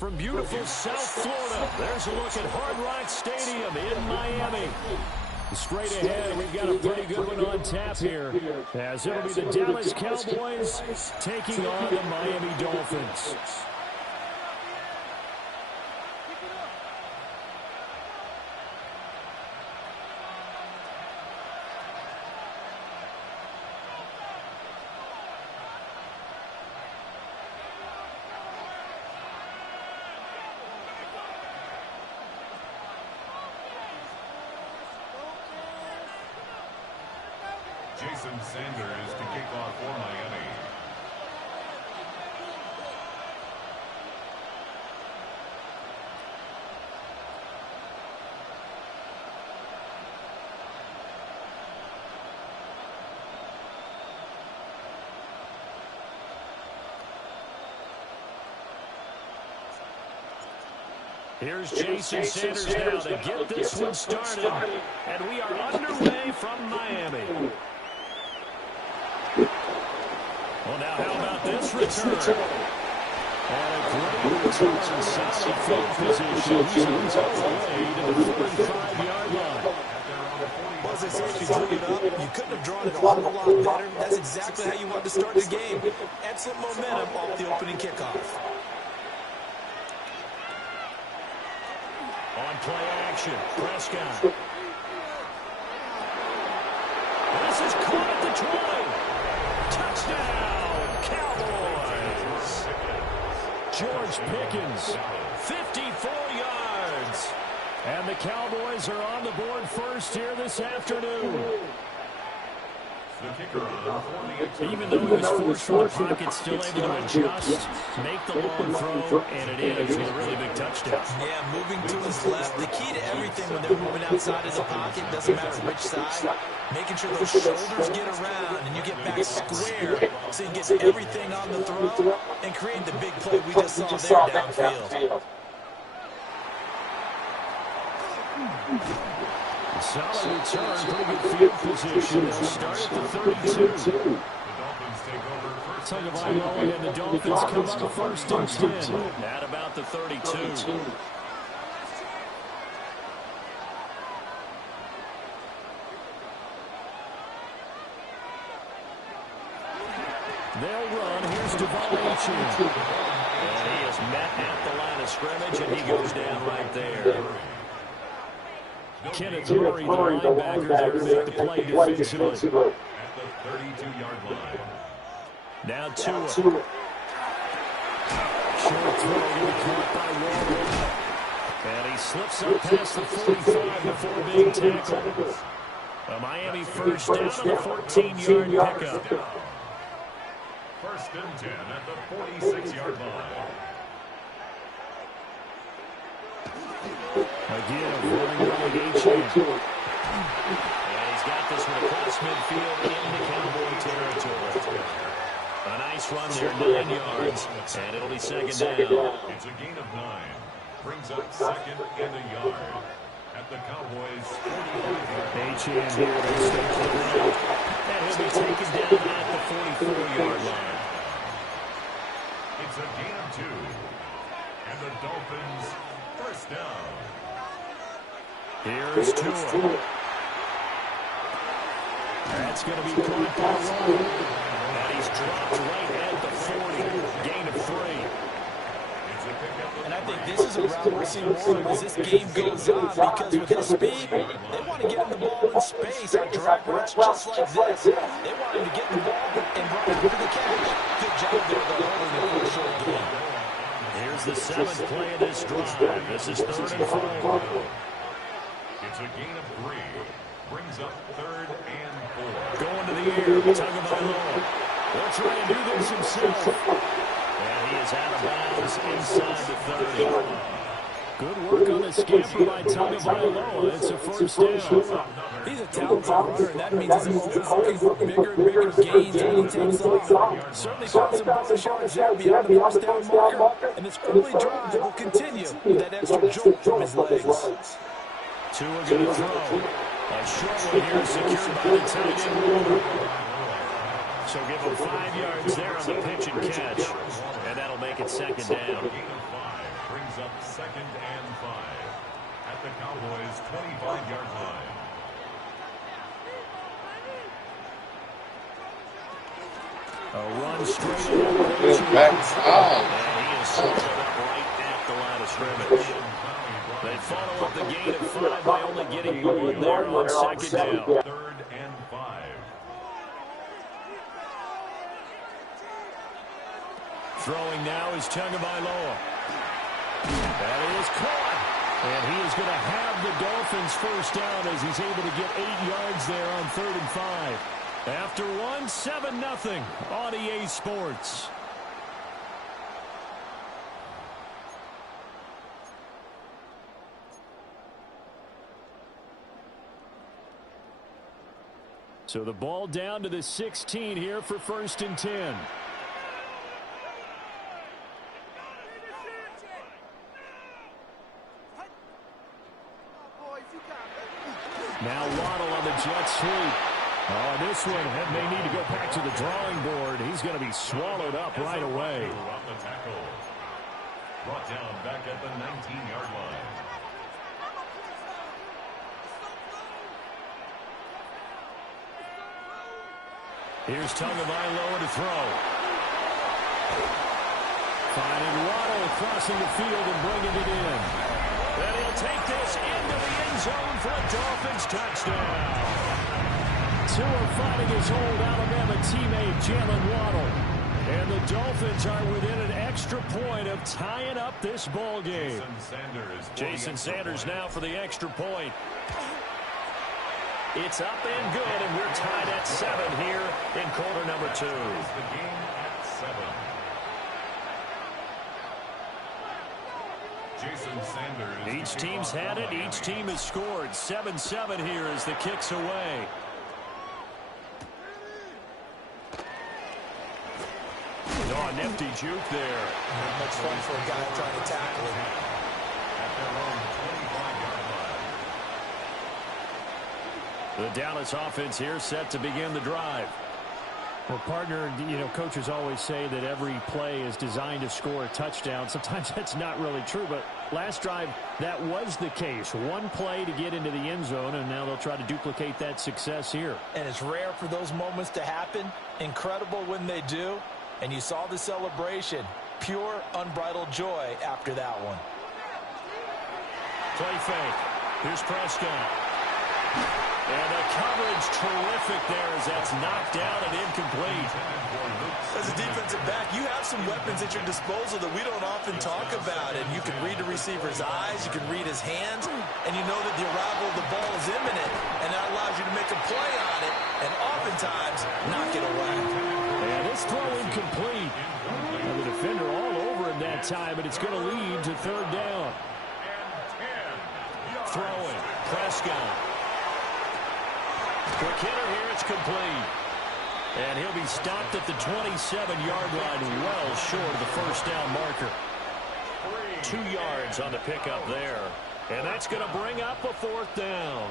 From beautiful South Florida, there's a look at Hard Rock Stadium in Miami. Straight ahead, we've got a pretty good one on tap here, as it'll be the Dallas Cowboys taking on the Miami Dolphins. Jason Sanders to kick off for Miami. Here's Jason Sanders now to get this one started, and we are underway from Miami. Well, now how about this return? And a great return, solid field position. He's on his way to the 45-yard line. Well, as I said, if you drew it up, you couldn't have drawn it a whole lot better. That's exactly how you want to start the game. Excellent momentum off the opening kickoff. On play action, Prescott. This is caught at the 20. Touchdown, Cowboys. George Pickens, 54 yards. And the Cowboys are on the board first here this afternoon. Even though he was forced from the pocket, still able to adjust, make the long throw, and it is with a really big touchdown. Yeah, moving to his left. The key to everything when they're moving outside of the pocket, doesn't matter which side, making sure those shoulders get around and you get back square so you get everything on the throw and create the big play we just saw there downfield. Solid return, pretty good field position. They'll start at the 32. Tagovailoa and the Dolphins come up first and 10 at about the 32. They'll run. Here's Devon. And he is met at the line of scrimmage, and he goes down right there. Kenneth Murray, the linebacker, there to make the play defensively. At the 32-yard line. Now Tua. Short throw to be caught by Waller. And he slips up past the 45 before being tackled. A Miami first down on the 14-yard pickup. First and 10 at the 46-yard line. Again, avoiding relegation. And he's got this one across midfield into Cowboy territory. A nice run there, 9 yards, and it'll be second down. It's a gain of 9. Brings up second and a yard. At the Cowboys' 45-yard line. Achane here to step to the ground. And he'll be taken down at the 44-yard line. It's a gain of 2. And the Dolphins first down. Here's Tua. That's going to be caught by Waller. And he's dropped right at the 40. Gain of 3. And I think this is a route we're seeing more of as this game goes on, because with his speed, they want to get him the ball in space on drag routes just like this. They want him to get the ball and run it for the catch. Good job there, though, holding the short game. Here's the 7th play of this drive. This is 3rd and 4. It's a gain of 3. Brings up 3rd and 4. Going to the air. Tagovailoa. They'll try and do this himself. And he is out of bounds inside the 30. Good work on the scamper by Tagovailoa. It's a first down. He's a talented runner, and that means he's always looking for bigger and bigger gains when he takes off. Certainly got some bonus yards there beyond the first down marker, and this early drive will continue with that extra jolt from his legs. Tua going to throw. A short one here secured by the tight end. So give him 5 yards there on the pitch and catch. And that'll make it second down. brings up 2nd and 5 at the Cowboys' 25-yard line. A run straight ahead. Backside. And he is swallowed up right at the line of scrimmage. They follow up the gain of 5 by only getting 1 there on 2nd down. 3rd and 5. Throwing now is Tagovailoa. That is caught. And he is going to have the Dolphins first down as he's able to get 8 yards there on 3rd and 5. After one, 7-0 on EA Sports. So the ball down to the 16 here for 1st and 10. Now Waddle on the jet sweep. Oh, this one may need to go back to the drawing board. He's going to be swallowed up right away. Brought down back at the 19-yard line. Here's Tagovailoa to throw. Finding Waddle crossing the field and bringing it in. And he'll take this into the end zone for a Dolphins touchdown. Tua finding his old Alabama teammate Jalen Waddle. And the Dolphins are within an extra point of tying up this ball game. Jason Sanders now for the extra point. It's up and good, and we're tied at 7 here in quarter number 2. The game at 7. Jason Sanders. Each team's had it. Each team has scored. 7-7 here as the kick's away. Oh, nifty juke there. Not much fun for a guy trying to tackle him. At their own 25-yard line. The Dallas offense here set to begin the drive. Well, partner, coaches always say that every play is designed to score a touchdown. Sometimes that's not really true, but last drive, that was the case. One play to get into the end zone, and now they'll try to duplicate that success here. And it's rare for those moments to happen. Incredible when they do. And you saw the celebration. Pure, unbridled joy after that one. Play fake. Here's Prescott. And the coverage terrific there as that's knocked down and incomplete. As a defensive back, you have some weapons at your disposal that we don't often talk about. And you can read the receiver's eyes, you can read his hands, and you know that the arrival of the ball is imminent. And that allows you to make a play on it and oftentimes knock it away. And this throw incomplete. And the defender all over him that time, but it's going to lead to 3rd down. Throwing. Prescott. Quick hitter here, it's complete. And he'll be stopped at the 27-yard line, well short of the first down marker. 2 yards on the pickup there. And that's going to bring up a 4th down.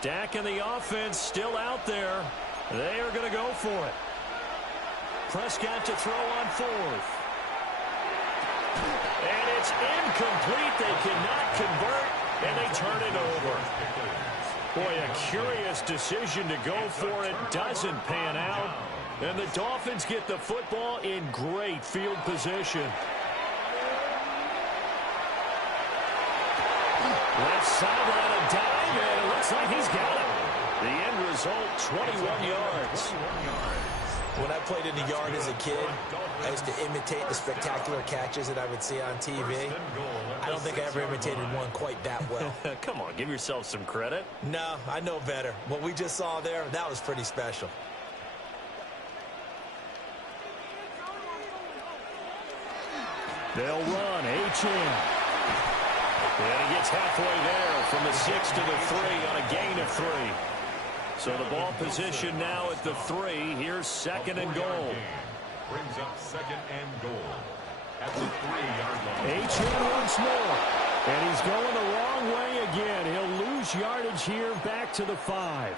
Dak and the offense still out there. They are going to go for it. Prescott to throw on 4th. And it's incomplete. They cannot convert, and they turn it over. Boy, a curious decision to go for it. Doesn't pan out. And the Dolphins get the football in great field position. Left sideline a dive, and it looks like he's got it. The end result, 21 yards. When I played in the yard as a kid, I used to imitate the spectacular catches that I would see on TV. I don't think I ever imitated one quite that well. Come on, give yourself some credit. No, I know better. What we just saw there, that was pretty special. They'll run, H.M. And he gets halfway there from the 6 to the 3 on a gain of 3. So the ball position now at the 3. Here's 2nd and goal. Brings up 2nd and goal at the 3-yard line. H.M. once more. And he's going the wrong way again. He'll lose yardage here back to the 5.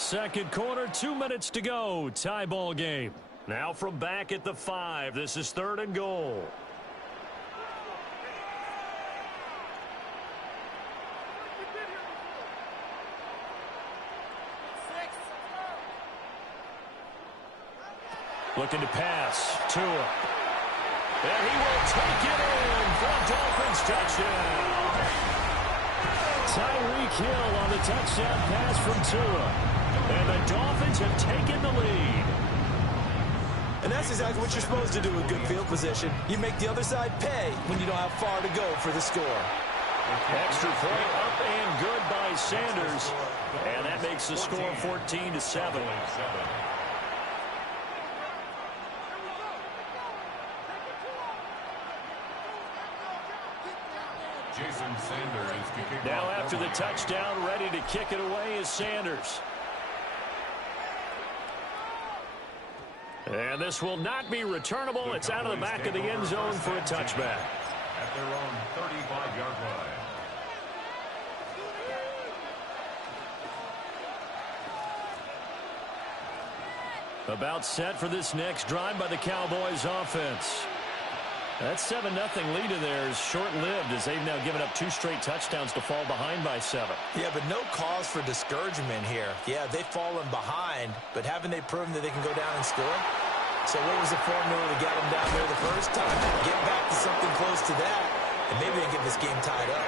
Second quarter, 2 minutes to go. Tie ball game. Now from back at the 5. This is 3rd and goal. Looking to pass. Tua. And he will take it in for a Dolphins touchdown. Tyreek Hill on the touchdown pass from Tua. And the Dolphins have taken the lead. And that's exactly what you're supposed to do with good field position. You make the other side pay when you don't have far to go for the score. Extra point up and good by Sanders. And that makes the score 14-7. Now after the touchdown, ready to kick it away is Sanders. And this will not be returnable. It's out of the back of the end zone for a touchback. At their own 35-yard line. About set for this next drive by the Cowboys offense. That 7-0 lead of theirs short-lived as they've now given up 2 straight touchdowns to fall behind by 7. Yeah, but no cause for discouragement here. Yeah, they've fallen behind, but haven't they proven that they can go down and score? So what was the formula to get them down there the first time? Get back to something close to that, and maybe they get this game tied up.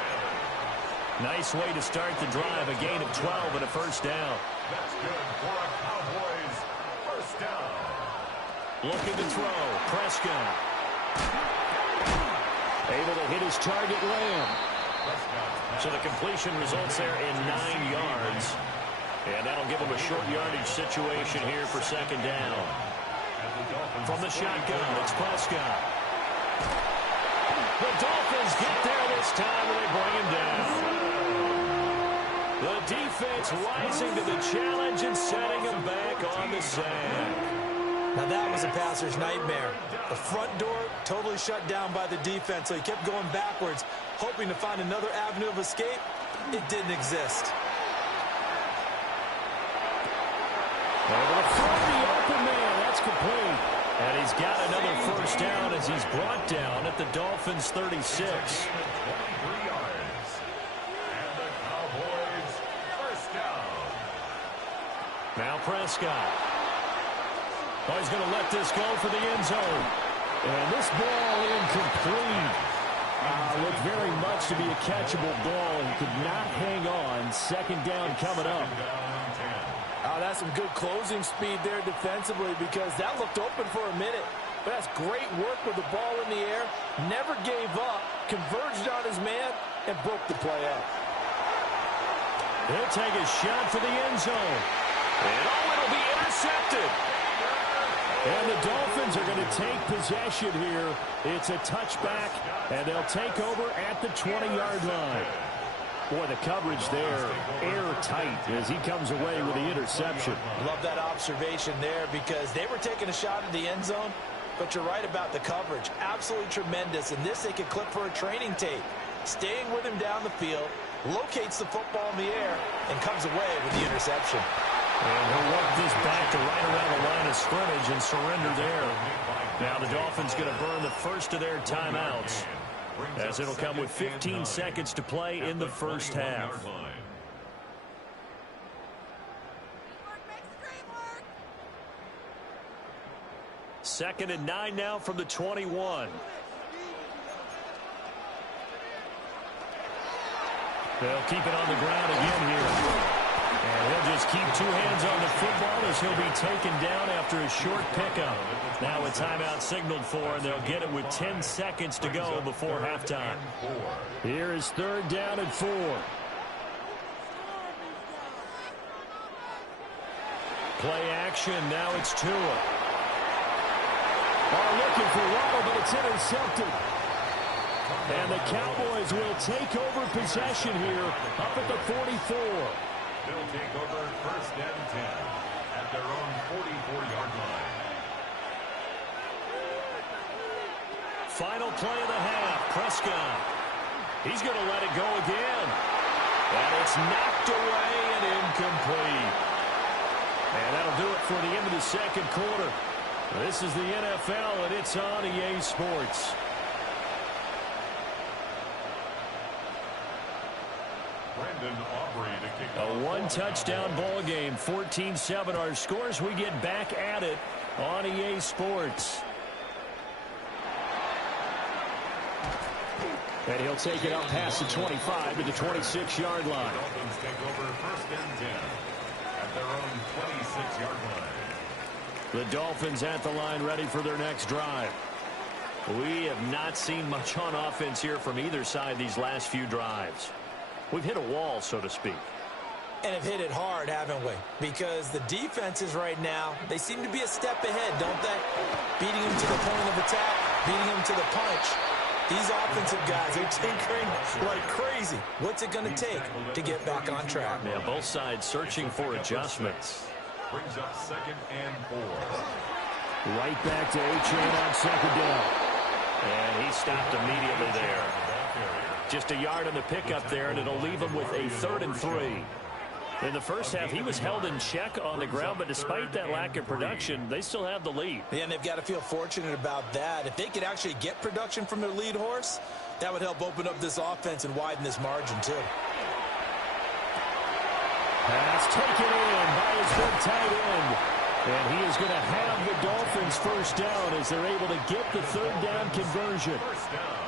Nice way to start the drive, a gain of 12 and a first down. That's good for a Cowboys first down. Looking to throw, Prescott. Able to hit his target, Lamb. So the completion results there in 9 yards. And that'll give him a short yardage situation here for second down. From the shotgun, it's Prescott. The Dolphins get there this time and they bring him down. The defense rising to the challenge and setting him back on the sack. Now that was a passer's nightmare. The front door totally shut down by the defense, so he kept going backwards, hoping to find another avenue of escape. It didn't exist. Able to throw the open man. That's complete. And he's got another first down as he's brought down at the Dolphins' 36. 23 yards. And the Cowboys first down. Now Prescott. Oh, he's going to let this go for the end zone. And this ball incomplete. Looked very much to be a catchable ball. He could not hang on. Second down coming up. That's some good closing speed there defensively because that looked open for a minute. But that's great work with the ball in the air. Never gave up. Converged on his man and broke the play up. He'll take a shot for the end zone. And it'll be intercepted. And the Dolphins are going to take possession here. It's a touchback, and they'll take over at the 20-yard line. Boy, the coverage there, airtight as he comes away with the interception. Love that observation there because they were taking a shot at the end zone, but you're right about the coverage. Absolutely tremendous, and this they could clip for a training tape. Staying with him down the field, locates the football in the air, and comes away with the interception. And he'll work this back to right around the line of scrimmage and surrender there. Now the Dolphins going to burn the first of their timeouts as it'll come with 15 seconds to play in the first half. Second and 9 now from the 21. They'll keep it on the ground again here. And he'll just keep 2 hands on the football as he'll be taken down after a short pickup. Now a timeout signaled for, and they'll get it with 10 seconds to go before halftime. Here is third down and 4. Play action, now it's Tua. Looking for Waddle, but it's intercepted. And the Cowboys will take over possession here up at the 44. They'll take over first and 10 at their own 44-yard line. Final play of the half, Prescott. He's going to let it go again. And it's knocked away and incomplete. And that'll do it for the end of the second quarter. This is the NFL, and it's on EA Sports. A one-touchdown ball game, 14-7 our scores. We get back at it on EA Sports. And he'll take it up past the 25 to the 26-yard line. Dolphins take over 1st and 10 at their own 26-yard line. The Dolphins at the line ready for their next drive. We have not seen much on offense here from either side these last few drives. We've hit a wall, so to speak. And have hit it hard, haven't we? Because the defenses right now, they seem to be a step ahead, don't they? Beating them to the point of attack, beating them to the punch. These offensive guys are tinkering like crazy. What's it going to take to get back on track? Yeah, both sides searching for adjustments. Brings up 2nd and 4. Right back to A-Chain on 2nd down. And he stopped immediately there. Just a yard on the pickup there, and it'll leave him with a 3rd and 3. In the first half, he was held in check on the ground, but despite that lack of production, they still have the lead. Yeah, and they've got to feel fortunate about that. If they could actually get production from their lead horse, that would help open up this offense and widen this margin, too. Pass taken in by his big tight end. And he is going to have the Dolphins first down as they're able to get the 3rd down conversion. First down.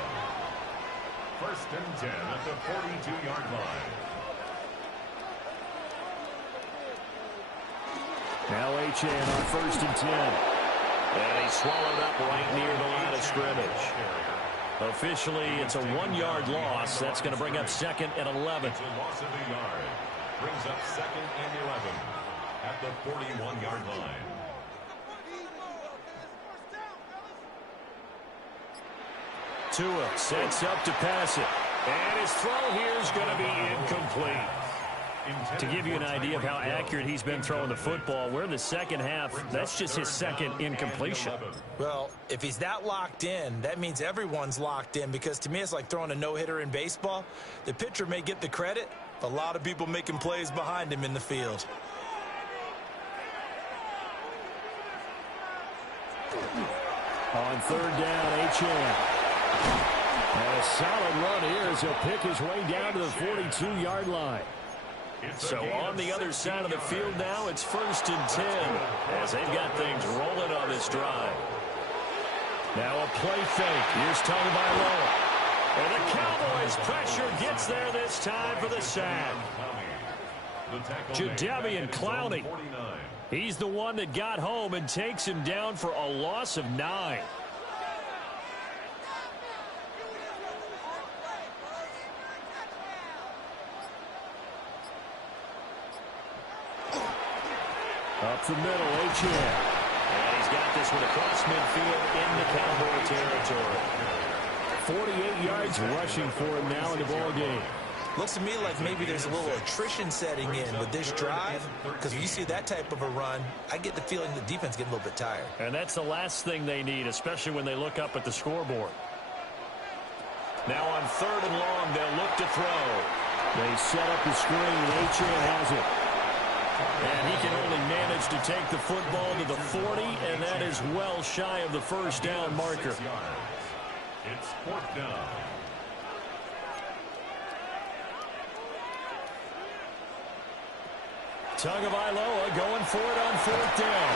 1st and 10 at the 42-yard line. Now A-Chain on 1st and 10. And he's swallowed up right near the line of scrimmage. Officially, it's a 1-yard loss. That's going to bring up 2nd and 11. It's a loss of a yard. Brings up 2nd and 11 at the 41-yard line. Tua sets up to pass it. And his throw here is going to be incomplete. To give you an idea of how accurate he's been throwing the football, we're in the second half. That's just his 2nd incompletion. Well, if he's that locked in, that means everyone's locked in, because to me it's like throwing a no-hitter in baseball. The pitcher may get the credit, but a lot of people making plays behind him in the field. On 3rd down, A-Chain. And a solid run here as he'll pick his way down to the 42-yard line. So on the other side of the field now, it's 1st and 10 as they've got things rolling on this drive. Now a play fake. Here's Tagovailoa. And the Cowboys pressure gets there this time for the sack. Jadeveon Clowney. He's the one that got home and takes him down for a loss of 9. Up the middle, A-Chain. And he's got this one across midfield into Cowboy territory. 48 yards rushing for him now in the ball game. Looks to me like maybe there's a little attrition setting in with this drive, because when you see that type of a run, I get the feeling the defense getting a little bit tired. And that's the last thing they need, especially when they look up at the scoreboard. Now on 3rd and long, they'll look to throw. They set up the screen. A-Chain has it. And he can only manage to take the football to the 40, and that is well shy of the 1st down marker. It's 4th down. Tagovailoa going for it on 4th down.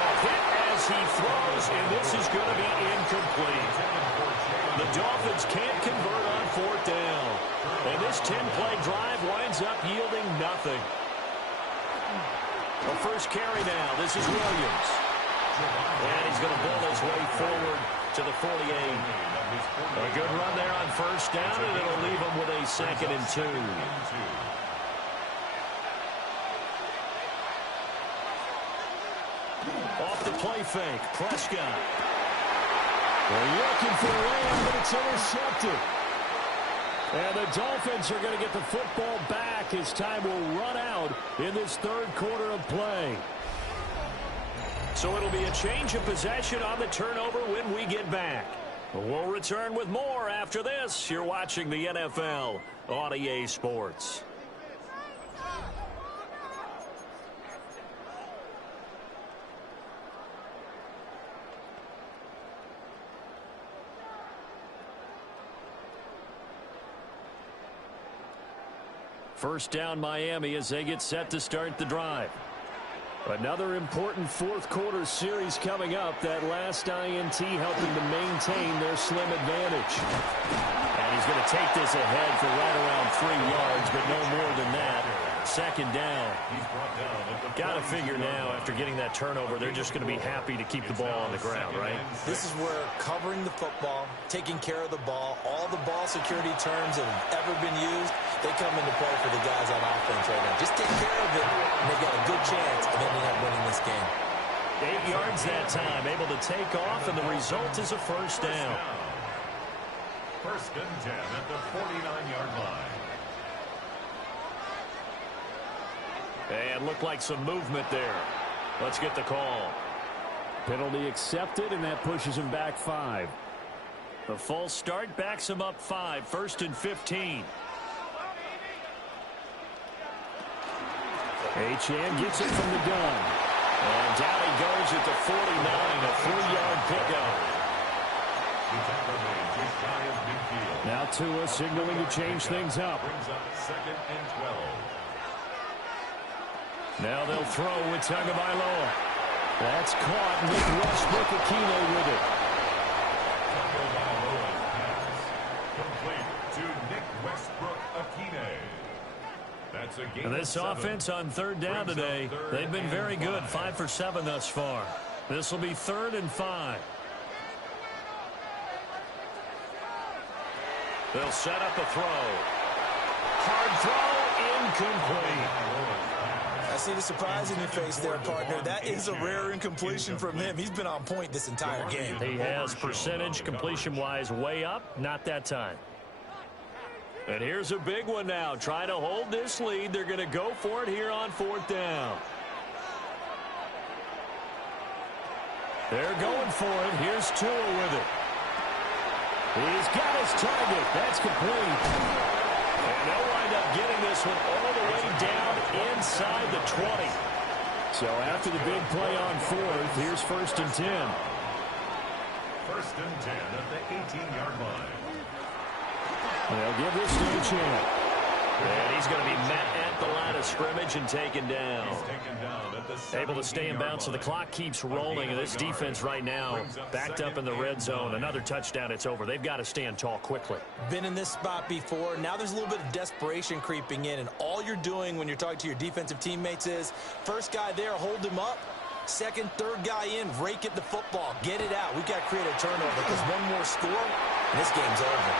A hit as he throws, and this is going to be incomplete. The Dolphins can't convert on 4th down. And this 10-play drive winds up yielding nothing. The first carry now. This is Williams. And he's going to bull his way forward to the 48. A good run there on 1st down, and it'll leave him with a 2nd and 2. Off the play fake, Prescott. They're looking for Lamb, but it's intercepted. And the Dolphins are going to get the football back as time will run out in this 3rd quarter of play. So it'll be a change of possession on the turnover when we get back. We'll return with more after this. You're watching the NFL on EA Sports. First down Miami as they get set to start the drive. Another important fourth quarter series coming up. That last INT helping to maintain their slim advantage. And he's going to take this ahead for right around 3 yards, but no more than that. Second down. Got to figure now, after getting that turnover, they're just going to be happy to keep the ball on the ground, right? This is where covering the football, taking care of the ball, all the ball security terms that have ever been used, they come into play for the guys on offense right now. Just take care of it, and they've got a good chance of ending up winning this game. 8 yards that time, able to take off, and the result is a first down. First and 10 at the 49-yard line. And looked like some movement there. Let's get the call. Penalty accepted, and that pushes him back 5. The false start backs him up 5. First and 15. Achane gets it from the gun. And down he goes at the 49, a 3-yard pickup. Now Tua signaling to change things up. Brings up second and 12. Now they'll throw with Tagovailoa. That's caught. Nick Westbrook-Ikhine with it. Tagovailoa's pass complete to Nick Westbrook-Ikhine. That's a gain And this of 7. offense on third down today, they've been very good. 5 for 7 thus far. This will be 3rd and 5. They'll set up a throw. Hard throw, incomplete. I see the surprise in your face there, partner. That is a rare incompletion from him. He's been on point this entire game. He has percentage completion-wise way up. Not that time. And here's a big one now. Trying to hold this lead. They're going to go for it here on 4th down. They're going for it. Here's Tua with it. He's got his target. That's complete. And they'll wind up getting this one all the way down inside the 20. So after the big play on 4th, here's 1st and 10. First and 10 at the 18-yard line. They'll give this to Achane. And he's going to be met at the line of scrimmage and taken down. He's taken down at the Able to stay in bounds, so the clock keeps rolling. And this defense right now backed up in the red zone. Another touchdown, it's over. They've got to stand tall quickly. Been in this spot before. Now there's a little bit of desperation creeping in. And all you're doing when you're talking to your defensive teammates is, first guy there, hold him up. Second, third guy in, rake at the football. Get it out. We've got to create a turnover because one more score, and this game's over.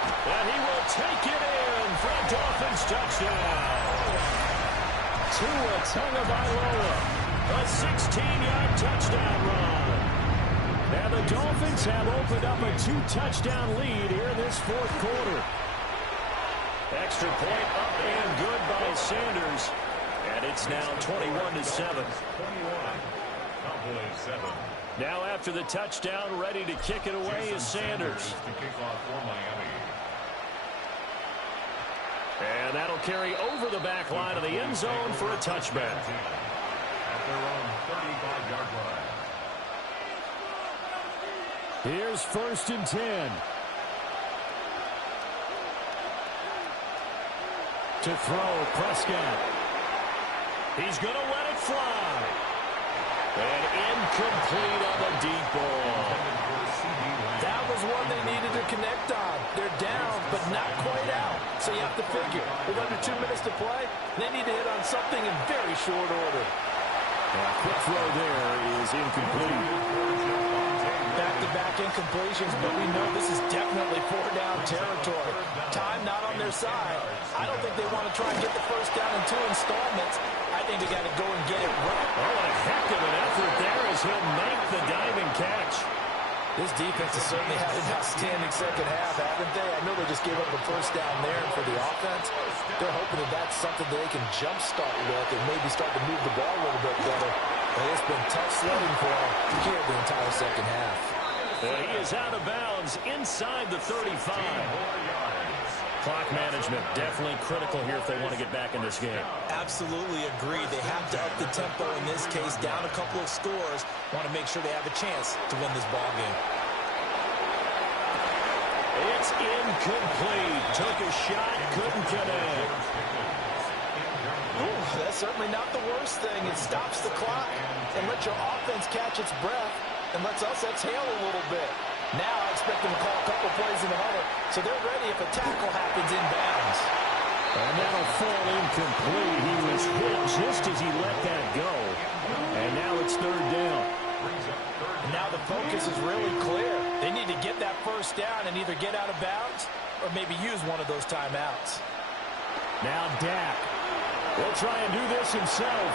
And he will take it in for a Dolphins touchdown. Tua Tagovailoa, a 16-yard touchdown run. And the Dolphins have opened up a 2-touchdown lead here in this 4th quarter. Extra point up and good by Sanders. And it's now 21-7. 21. Cowboys 7. Now after the touchdown, ready to kick it away is Sanders. To kick off for Miami. And that'll carry over the back line of the end zone for a touchback. At their own 35-yard line. Here's 1st and 10. To throw, Prescott. He's going to let it fly. And incomplete on the deep ball. That was one they needed to connect on. They're down, but not quite out. So you have to figure, with under 2 minutes to play, they need to hit on something in very short order. A quick throw there is incomplete. Back-to-back incompletions, but we know this is definitely 4-down territory. Time not on their side. I don't think they want to try and get the first down in 2 installments. I think they got to go and get it right. Oh, a heck of an effort there as he'll make the diving catch. This defense has certainly had an outstanding second half, haven't they? I know they just gave up the first down there, and for the offense, they're hoping that that's something that they can jumpstart with and maybe start to move the ball a little bit better. But it's been tough sledding for them here the entire second half. He is out of bounds inside the 35. Clock management definitely critical here if they want to get back in this game. Absolutely agree. They have to up the tempo in this case, down a couple of scores. Want to make sure they have a chance to win this ball game. It's incomplete. Took a shot, couldn't connect. Ooh, that's certainly not the worst thing. It stops the clock and lets your offense catch its breath and lets us exhale a little bit. Now I expect them to call a couple plays in the huddle, so they're ready if a tackle happens inbounds. And that'll fall incomplete. He was hit just as he let that go. And now it's third down. And now the focus is really clear. They need to get that first down and either get out of bounds or maybe use one of those timeouts. Now Dak will try and do this himself.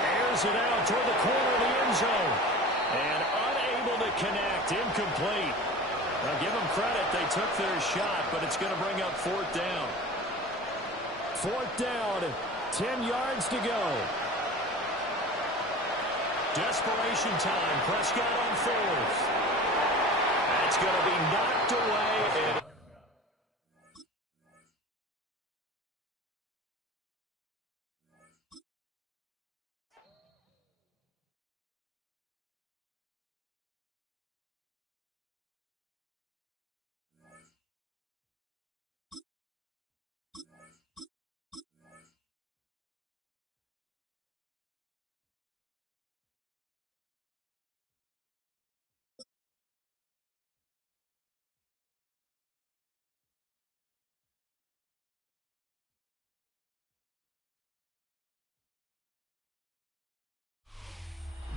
Airs it out toward the corner of the end zone. And unable to connect. Incomplete. Now give them credit. They took their shot, but it's going to bring up fourth down. Fourth down. 10 yards to go. Desperation time. Prescott on fourth. That's going to be knocked away. And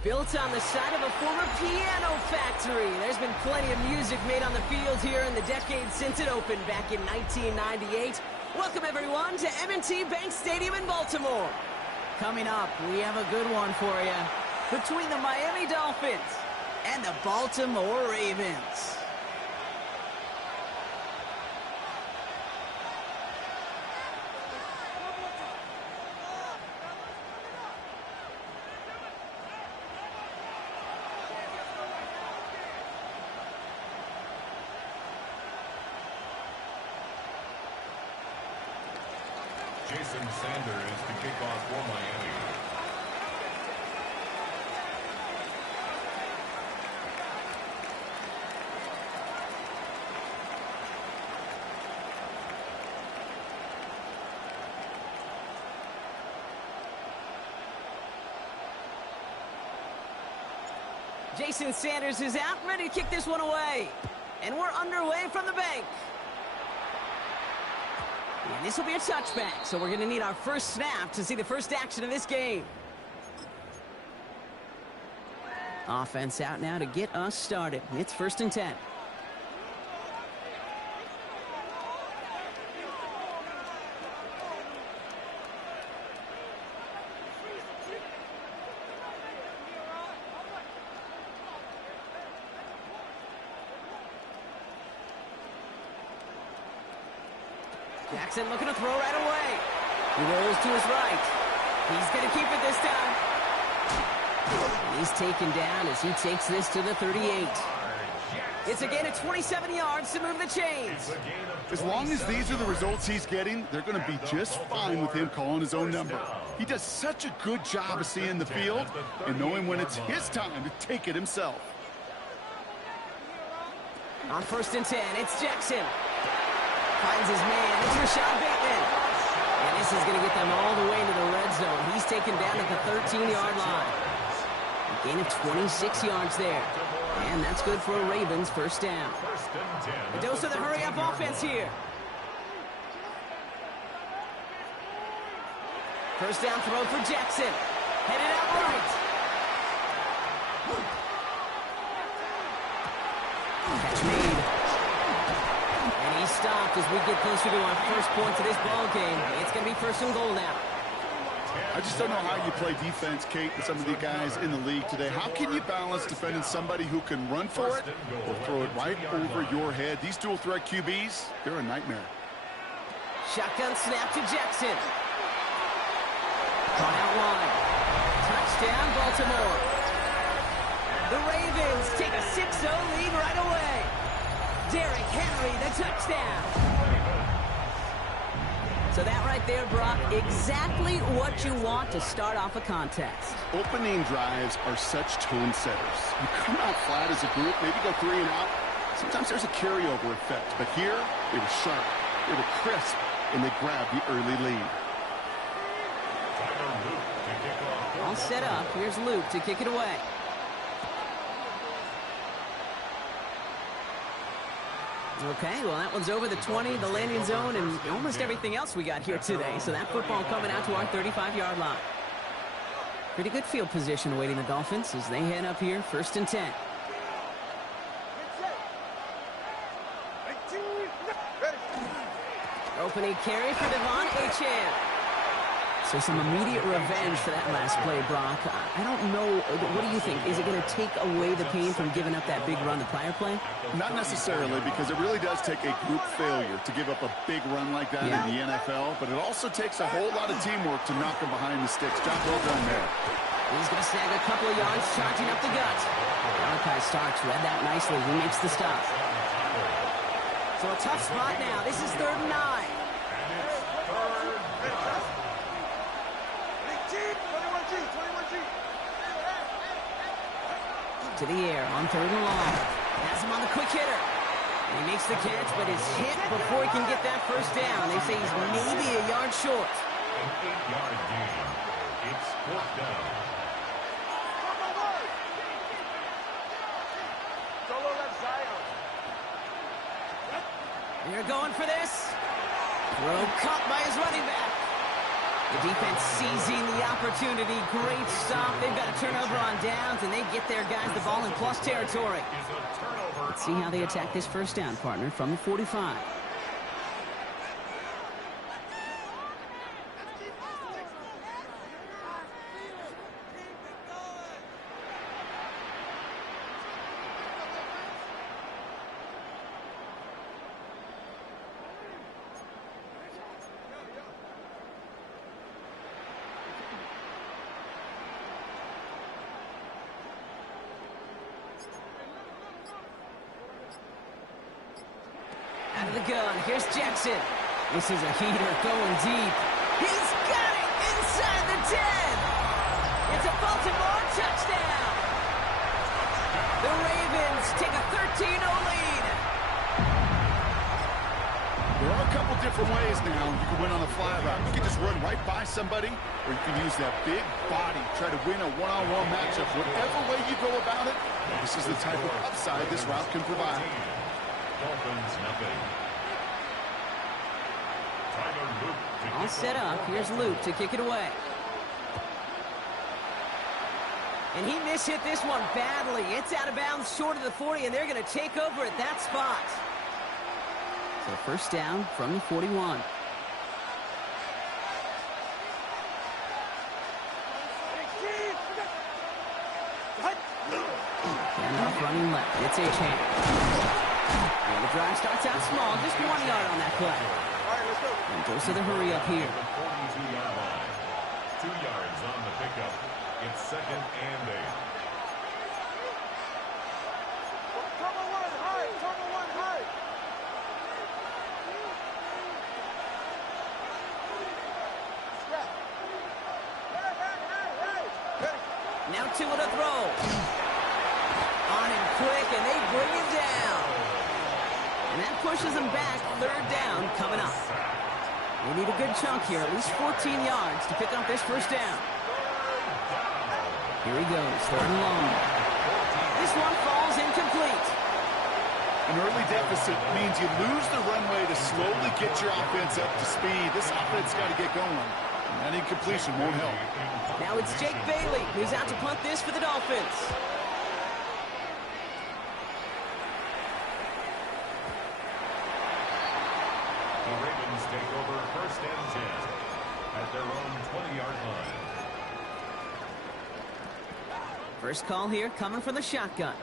Built on the site of a former piano factory, there's been plenty of music made on the field here in the decades since it opened back in 1998. Welcome, everyone, to M&T Bank Stadium in Baltimore. Coming up, we have a good one for you. Between the Miami Dolphins and the Baltimore Ravens. Jason Sanders to kick off for Miami. Jason Sanders is out, ready to kick this one away. And we're underway from the bank. And this will be a touchback, so we're going to need our first snap to see the first action of this game. Offense out now to get us started. It's 1st and 10. Jackson looking to throw right away. He rolls to his right. He's going to keep it this time. He's taken down as he takes this to the 38. It's a gain of 27 yards to move the chains. As long as these are the results he's getting, they're going to be just fine with him calling his own number. He does such a good job of seeing the field and knowing when it's his time to take it himself. On 1st and 10, it's Jackson. Finds his man. It's Rashad Bateman. And this is going to get them all the way into the red zone. He's taken down at the 13-yard line. A gain of 26 yards there. And that's good for a Ravens first down. A dose of the hurry-up offense here. First down throw for Jackson. Headed out right. Catch made. And he's stopped as we get closer to our first points of this ball game. It's going to be 1st and goal now. I just don't know how you play defense, Kate, with some of the guys in the league today. How can you balance defending somebody who can run for it or throw it right over your head? These dual threat QBs, they're a nightmare. Shotgun snap to Jackson. Caught out wide. Touchdown, Baltimore. The Ravens take a 6-0 lead right away. Derrick Henry, the touchdown. So that right there, Brock, exactly what you want to start off a contest. Opening drives are such tone setters. You come out flat as a group, maybe go 3 and out. Sometimes there's a carryover effect, but here they were sharp, they were crisp, and they grabbed the early lead. All set up. Here's Luke to kick it away. Okay, well, that one's over the 20, the landing zone, and almost everything else we got here today. So that football coming out to our 35-yard line. Pretty good field position awaiting the Dolphins as they head up here, 1st and 10. Opening carry for Devon Achane. So some immediate revenge for that last play, Brock. I don't know. What do you think? Is it going to take away the pain from giving up that big run the prior play? Not necessarily, because it really does take a group failure to give up a big run like that in the NFL, but it also takes a whole lot of teamwork to knock them behind the sticks. Job well done there. He's going to snag a couple of yards, charging up the gut. Malachi Starks read that nicely. He makes the stop. So a tough spot now. This is 3rd and 9. To the air on 3rd and long. Has him on the quick hitter. He makes the catch, but is hit before he can get that first down. They say he's maybe a yard short. An 8-yard gain. It's 4th down. They're going for this. Throw caught by his running back. The defense seizing the opportunity. Great stop. They've got a turnover on downs, and they get their guys the ball in plus territory. Let's see how they attack this first down, partner, from the 45. Out of the gun, here's Jackson. This is a heater going deep. He's got it inside the 10. It's a Baltimore touchdown. The Ravens take a 13-0 lead. There are a couple different ways now. You can win on the fly route. You can just run right by somebody, or you can use that big body, try to win a one-on-one matchup. Whatever way you go about it, this is the type of upside this route can provide. Dolphins nothing. All set up. Here's Luke to kick it away. And he mishit this one badly. It's out of bounds short of the 40, and they're going to take over at that spot. So first down from the 41. And off running left. It's Achane. And the drive starts out small, just 1 yard on that play. And goes to the hurry up here. 42-yard line. 2 yards on the pickup. It's 2nd and 8. Now 2 with a throw. On him quick, and they bring him down. And that pushes them back. 3rd down coming up. They need a good chunk here, at least 14 yards to pick up this first down. Here he goes, 3rd and long. This one falls incomplete. An early deficit means you lose the runway to slowly get your offense up to speed. This offense got to get going. And that incompletion won't help. Now it's Jake Bailey who's out to punt this for the Dolphins. The Ravens take over 1st and 10 at their own 20-yard line. First call here coming from the shotgun.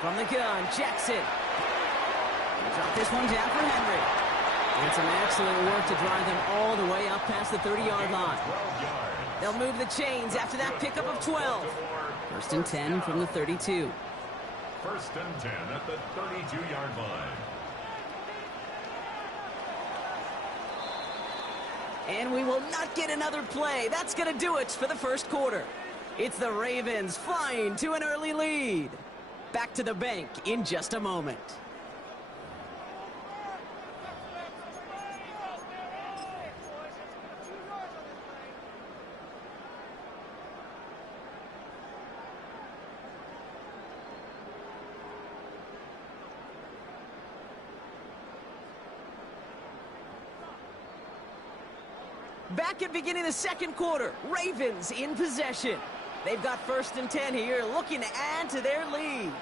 From the gun, Jackson. Drop this one down for Henry. And some excellent work to drive them all the way up past the 30-yard line. They'll move the chains after that pickup of 12. First and 10 from the 32. First and 10 at the 32-yard line. And we will not get another play. That's going to do it for the first quarter. It's the Ravens flying to an early lead. Back to the bank in just a moment. Back at beginning of the second quarter, Ravens in possession. They've got first and 10 here, looking to add to their lead.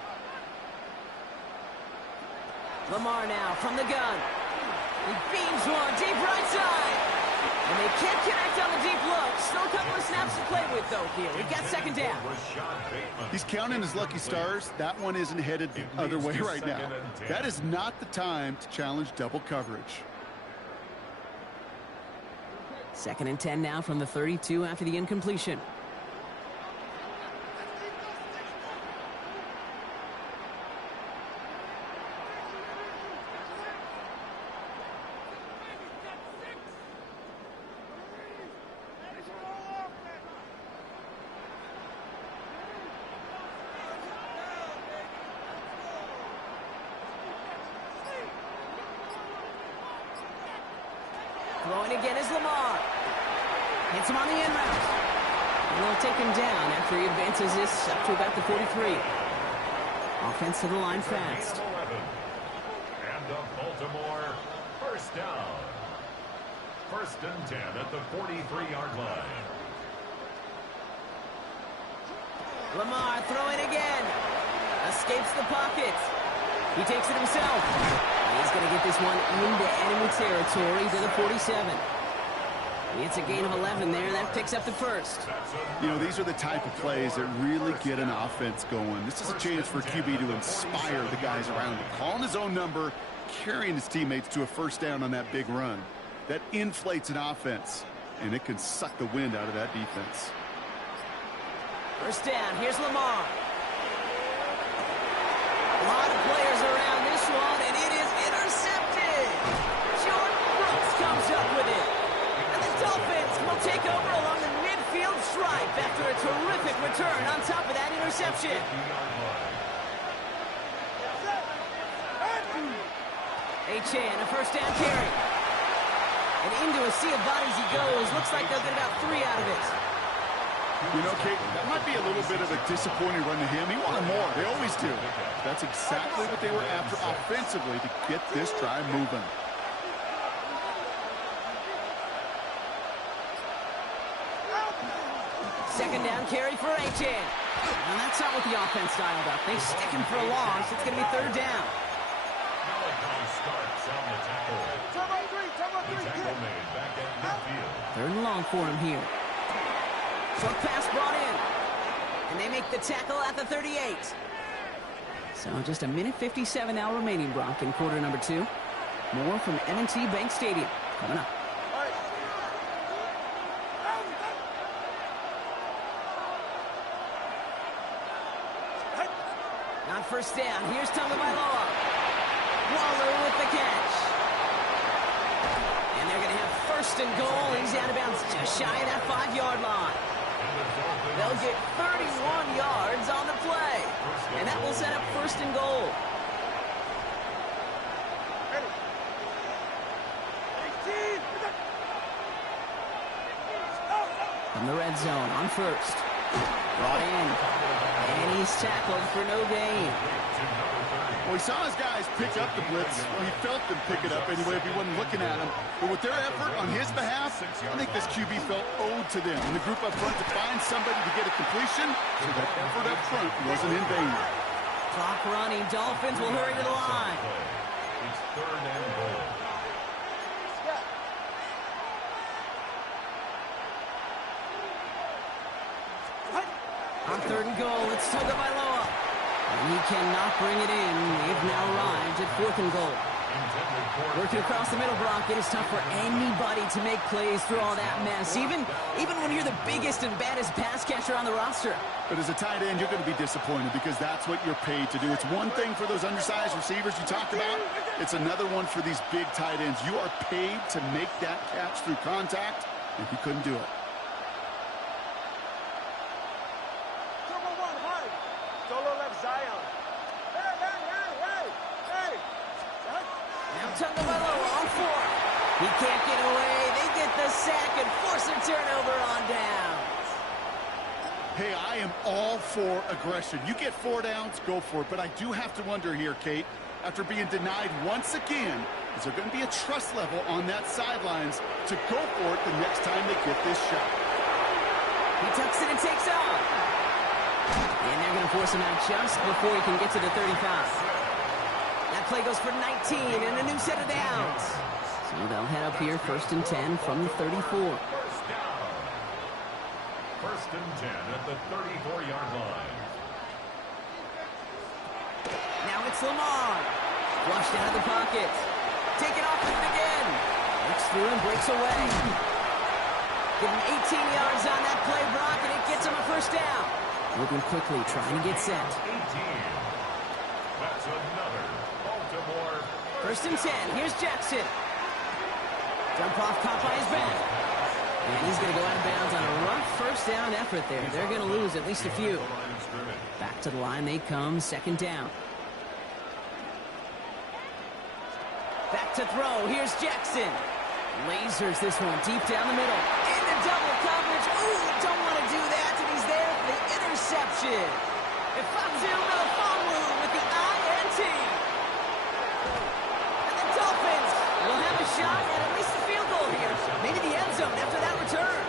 Lamar now from the gun. He beams one deep right side. And they can't connect on the deep look. Still a couple of snaps to play with, though, here. We've got second down. He's counting his lucky stars. That one isn't headed the other way right now. That is not the time to challenge double coverage. Second and 10 now from the 32 after the incompletion. Throwing again is Lamar. Hits him on the end route. And they'll take him down after he advances this up to about the 43. Offense to the line fast. And the Baltimore first down. First and 10 at the 43-yard line. Lamar throwing again. Escapes the pocket. He takes it himself. He's going to get this one into enemy territory to the 47. It's a gain of 11 there. That picks up the first. You know, these are the type of plays that really get an offense going. This is a chance for QB to inspire the guys around him. Calling his own number, carrying his teammates to a first down on that big run. That inflates an offense, and it can suck the wind out of that defense. First down. Here's Lamar. A lot of players around this one, and it is intercepted. Jordan Brooks comes up with it. And the Dolphins will take over along the midfield stripe after a terrific return on top of that interception. Achane, a first down carry. And into a sea of bodies he goes. Looks like they'll get about 3 out of it. You know, Kate, that might be a little bit of a disappointing run to him. He wanted more. They always do. That's exactly what they were after offensively to get this drive moving. Second down carry for Achane. And that's not what the offense dialed up. They stick him for a loss. It's going to be third down. Starts on the tackle. The tackle made back at midfield. Third and long for him here. Short pass brought in. And they make the tackle at the 38. So just a minute 57 now remaining, Brock, in quarter number 2. More from M&T Bank Stadium coming up. On first down, here's Tagovailoa. Waller with the catch. And they're going to have first and goal. He's out of bounds just shy of that 5-yard line. They'll get 31 yards on the play. And that will set up first and goal. From the red zone on first. Brought in. And he's tackled for no gain. Well, he saw his guys pick up the blitz. Well, he felt them pick it up anyway if he wasn't looking at him. But with their effort on his behalf, I think this QB felt owed to them. And the group up front to find somebody to get a completion, so that effort up front wasn't in vain. Clock running. Dolphins will hurry to the line. It's third and goal. On third and goal, it's Tagovailoa. And he cannot bring it in. They've now arrived at fourth and goal. Working across the middle, Brock, it is tough for anybody to make plays through all that mess, even when you're the biggest and baddest pass catcher on the roster. But as a tight end, you're going to be disappointed because that's what you're paid to do. It's one thing for those undersized receivers you talked about. It's another one for these big tight ends. You are paid to make that catch through contact, and you couldn't do it. He can't get away. They get the sack and force a turnover on downs. Hey, I am all for aggression. You get 4 downs, go for it. But I do have to wonder here, Kate, after being denied once again, is there going to be a trust level on that sidelines to go for it the next time they get this shot? He tucks it and takes off. And they're going to force him out just before he can get to the 35. That play goes for 19 and a new set of downs. So they'll head up here, 1st and 10 from the 34. First and 10 at the 34-yard line. Now it's Lamar. Flushed out of the pocket. Taken off with it again. Looks through and breaks away. Give him 18 yards on that play, Brock, and it gets him a 1st down. Moving quickly, trying to get set. 18. That's another Baltimore. 1st and 10. Here's Jackson. Jump off, caught by his back. And he's going to go out of bounds on a rough 1st down effort there. They're going to lose at least a few. Back to the line they come, 2nd down. Back to throw. Here's Jackson. Lasers this one deep down the middle. Into double coverage. Ooh, don't want to do that. And he's there for the interception. Ifatu Melifonwu with the INT. And the Dolphins will have a shot at least a field goal here. Maybe the end zone after that return.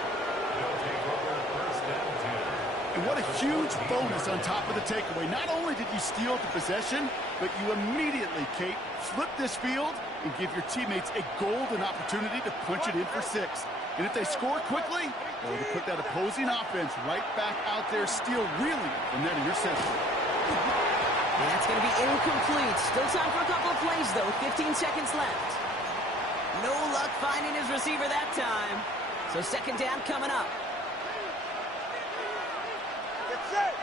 And what a huge bonus on top of the takeaway. Not only did you steal the possession, but you immediately, Kate, flip this field and give your teammates a golden opportunity to punch it in for 6. And if they score quickly, well, to put that opposing offense right back out there, still reeling from that interception. And that's going to be incomplete. Still time for a couple of plays, though. 15 seconds left. No luck finding his receiver that time. So 2nd down coming up. Get set.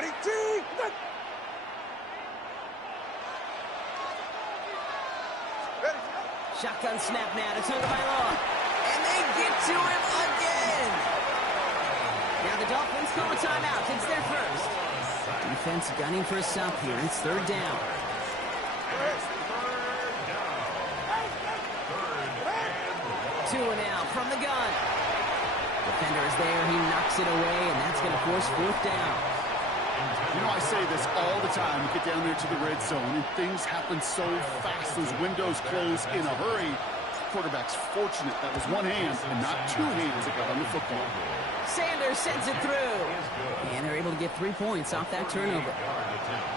22. Shotgun snap now to Tagovailoa. And they get to him again. Now the Dolphins call a timeout. It's their 1st. Defense gunning for a stop here. It's 3rd down. Two now from the gun. Defender is there. He knocks it away, and that's going to force 4th down. You know, I say this all the time. You get down there to the red zone, and things happen so fast. Those windows close in a hurry. Quarterback's fortunate that was one hand and not 2 hands that got on the football. Sanders sends it through. And they're able to get 3 points off that turnover.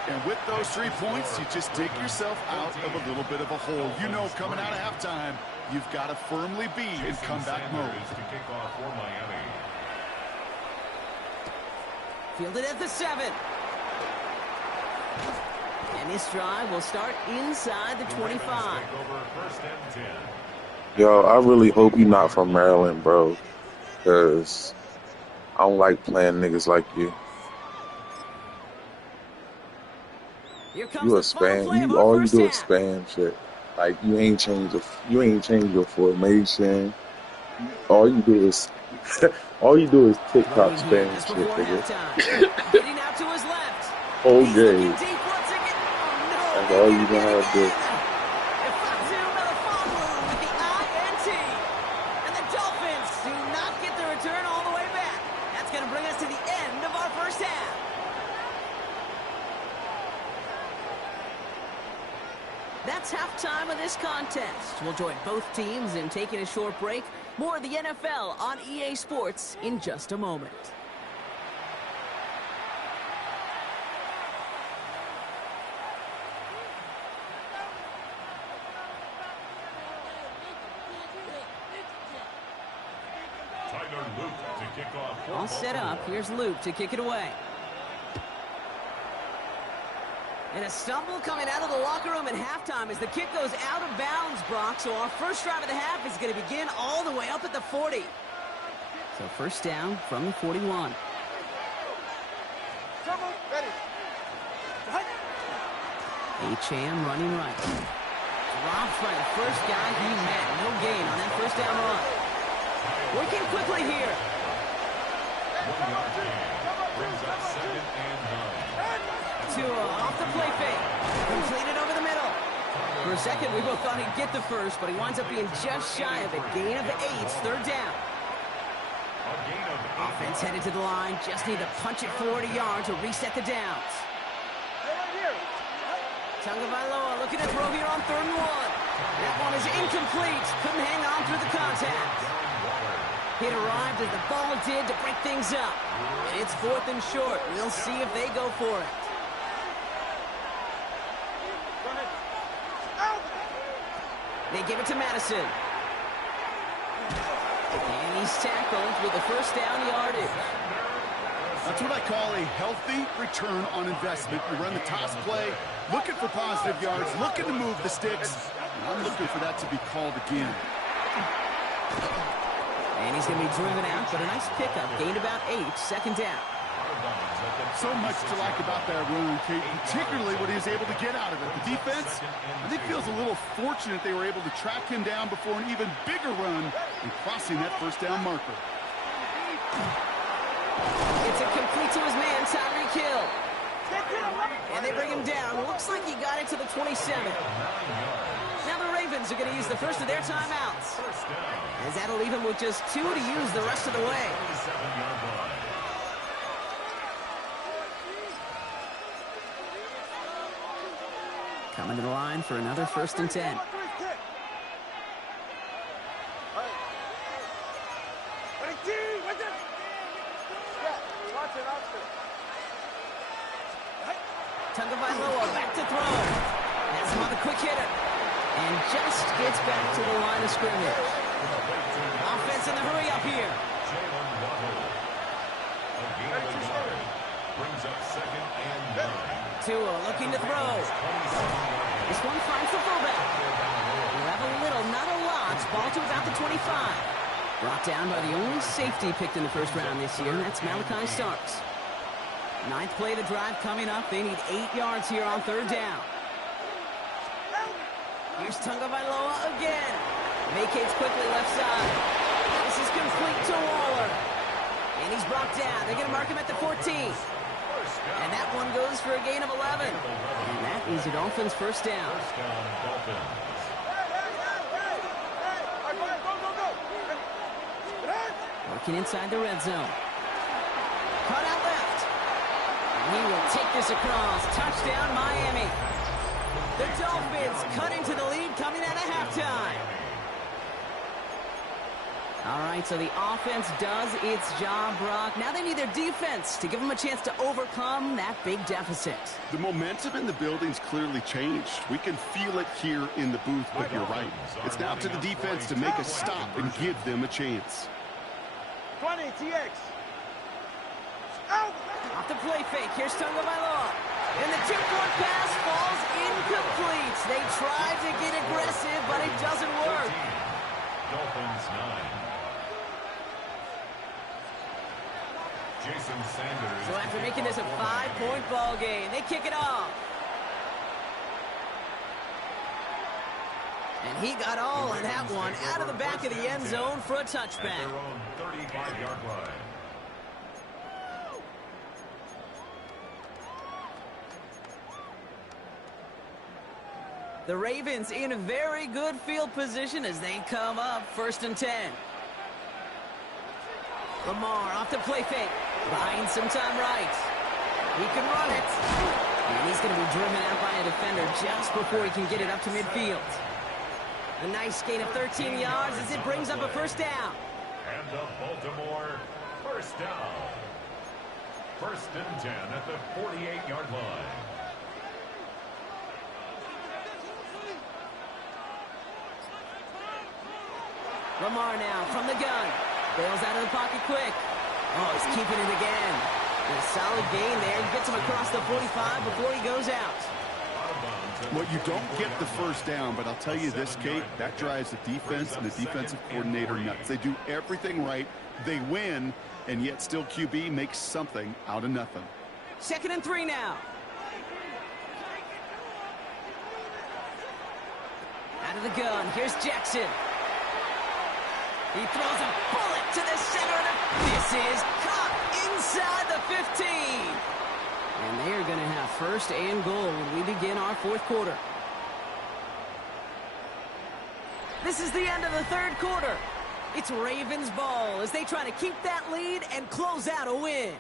And with those 3 points, you just dig yourself out of a little bit of a hole. You know, coming out of halftime, you've got to firmly be in comeback mode. Fielded at the 7. And this drive will start inside the 25. Yo, I really hope you're not from Maryland, bro. Because I don't like playing niggas like you. Here comes You a the final play spam. of You our all you first do is half. spam shit. Like you ain't changed your formation. All you do is TikTok Loading here spam just shit, before nigga. halftime. Getting out to his left. Whole He's looking game. deep once again. Oh, no. That's they all get you him know in how to do. again. Ifatu Melifonwu with the INT. And the Dolphins do not get the return all the way back. That's going to bring us to the end of our first half. That's halftime of this contest. We'll join both teams in taking a short break. More of the NFL on EA Sports in just a moment. All set up. Here's Luke to kick it away. And a stumble coming out of the locker room at halftime as the kick goes out of bounds, Brock. So our first drive of the half is going to begin all the way up at the 40. So first down from the 41. Acham running right. Drops by the first guy he met. No gain on that first down run. Working quickly here. Tua off the play fake. Completed over the middle. For a second, we both thought he'd get the first, but he winds up being just shy of a gain of 8. Third down. Offense headed to the line. Just need to punch it 40 yards to reset the downs. Tagovailoa looking to throw here on 3rd and 1. That one is incomplete. Couldn't hang on through the contact. It arrived as the ball did to break things up. And it's 4th and short. We'll see if they go for it. They give it to Madison. And he's tackled with the first down yardage. That's what I call a healthy return on investment. You run the toss play, looking for positive yards, looking to move the sticks. And I'm looking for that to be called again. And he's going to be driven out, but a nice pickup. Gained about 8, second down. So much to like about that run, Kate, particularly what he was able to get out of it. The defense, I think, feels a little fortunate they were able to track him down before an even bigger run and crossing that first down marker. It's a complete to his man, Tyreek Hill. And they bring him down. Looks like he got it to the 27. Now the Ravens are going to use the first of their timeouts. As that'll leave him with just 2 to use the rest of the way. Coming to the line for another 1st and 10. Tagovailoa back to throw. Has him on the quick hitter. And just gets back to the line of scrimmage. Offense in the hurry up here. Brings up 2nd and 9. Tua looking to throw. This one finds the fullback. We'll have a little, not a lot. Ball to about the 25. Brought down by the only safety picked in the first round this year, and that's Malachi Starks. 9th play of the drive coming up. They need 8 yards here on 3rd down. Here's Tagovailoa again. Vacates quickly left side. This is complete to Waller. And he's brought down. They're going to mark him at the 14. And that one goes for a gain of 11. And that is a Dolphins first down. Working inside the red zone. Cut out left. And he will take this across. Touchdown, Miami. The Dolphins cut into the lead coming out of halftime. All right, so the offense does its job, Brock. Now they need their defense to give them a chance to overcome that big deficit. The momentum in the building's clearly changed. We can feel it here in the booth, but you're right. It's now to the defense to make a stop and give them a chance. 20, TX. Off the play fake. Here's Tagovailoa. And the tip-forward pass falls incomplete. They tried to get aggressive, but it doesn't work. Dolphins 9. Jason Sanders. So after making this a 5-point ball game, they kick it off. And he got all in that one out of the back of the end zone for a touchback. At their own 35-yard line. The Ravens in a very good field position as they come up 1st and 10. Lamar off the play fake. Buying some time right. He can run it. And he's going to be driven out by a defender just before he can get it up to midfield. A nice gain of 13 yards as it brings up a first down. And the Baltimore first down. 1st and 10 at the 48-yard line. Lamar now from the gun. Bails out of the pocket quick. Oh, he's keeping it again. And a solid gain there. He gets him across the 45 before he goes out. Well, you don't get the first down, but I'll tell you this, Kate, that drives the defense and the defensive coordinator nuts. They do everything right, they win, and yet still QB makes something out of nothing. 2nd and 3 now. Out of the gun, here's Jackson. He throws a bullet to the center, and this is caught inside the 15. And they are going to have 1st and goal when we begin our 4th quarter. This is the end of the 3rd quarter. It's Ravens ball as they try to keep that lead and close out a win.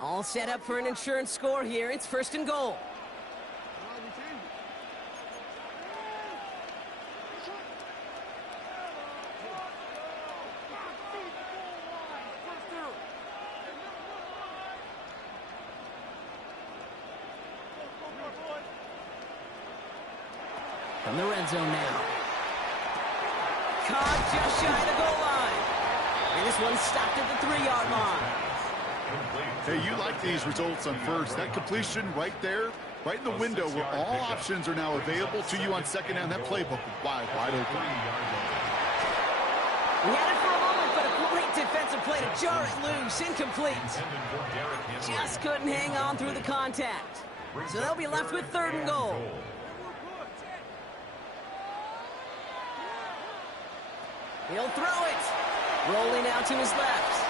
All set up for an insurance score here. It's 1st and goal. From the red zone now. Caught just shy of the goal line. And this one stopped at the 3-yard line. Hey, you like these results on first. That completion right there, right in the window where all options are now available to you on 2nd down. That playbook wide open. We had it for a moment, but a great defensive play to jar it loose. Incomplete. Just couldn't hang on through the contact. So they'll be left with 3rd and goal. He'll throw it. Rolling out to his left.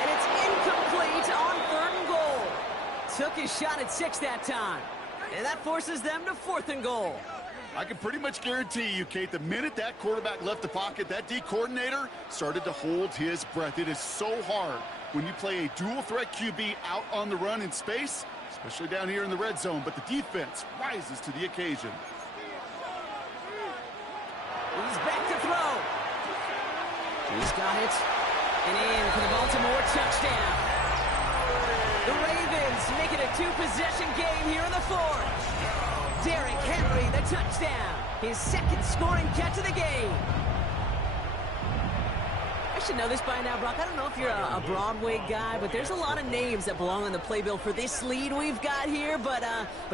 And it's incomplete on 3rd and goal. Took his shot at 6 that time. And that forces them to 4th and goal. I can pretty much guarantee you, Kate, the minute that quarterback left the pocket, that D coordinator started to hold his breath. It is so hard when you play a dual-threat QB out on the run in space, especially down here in the red zone, but the defense rises to the occasion. He's back to throw. He's got it. And in for the Baltimore touchdown. The Ravens make it a 2-possession game here in the 4th. Derrick Henry, the touchdown. His 2nd scoring catch of the game. I should know this by now, Brock. I don't know if you're a Broadway guy, but there's a lot of names that belong on the playbill for this lead we've got here, but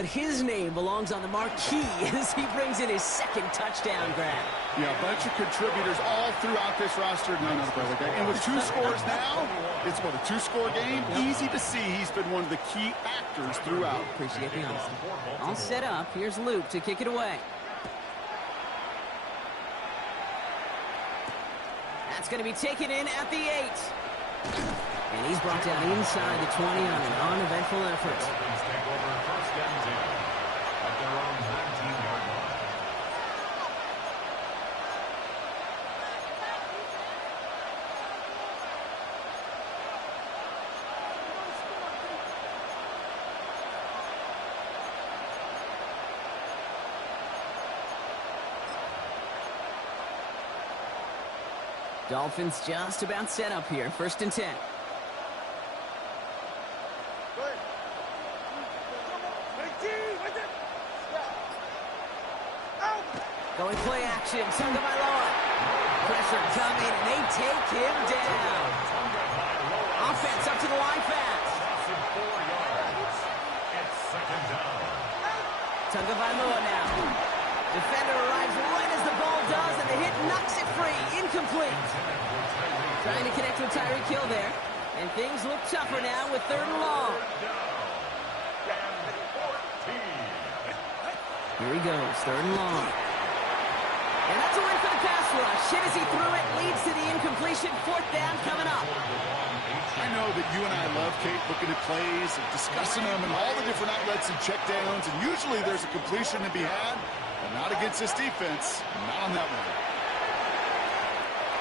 his name belongs on the marquee as he brings in his 2nd touchdown grab. Yeah, a bunch of contributors all throughout this roster. No, not a Broadway guy. And with 2 scores now, it's what, a 2-score game? Yep. Easy to see he's been one of the key actors throughout. Appreciate the honesty. All set up. Here's Luke to kick it away. That's going to be taken in at the 8. And he's brought down inside the 20 on an uneventful effort. Take over 1st and 10 at their own 19-yard line. Dolphins just about set up here. 1st and 10. Going play action. Tagovailoa. Pressure coming, and they take him down. Offense up to the line fast. 4 yards. It's 2nd down. Tagovailoa now. Defender arrives right as the ball does, and the hit knocks it free. Incomplete. Trying to connect with Tyreek Hill there. And things look tougher now with 3rd and long. Here he goes, 3rd and long. And that's a win for the pass rush. Hit as he threw it, leads to the incompletion. 4th down coming up. I know that you and I love, Kate, looking at plays and discussing them and all the different outlets and checkdowns, and usually there's a completion to be had, but not against this defense. Not on that one.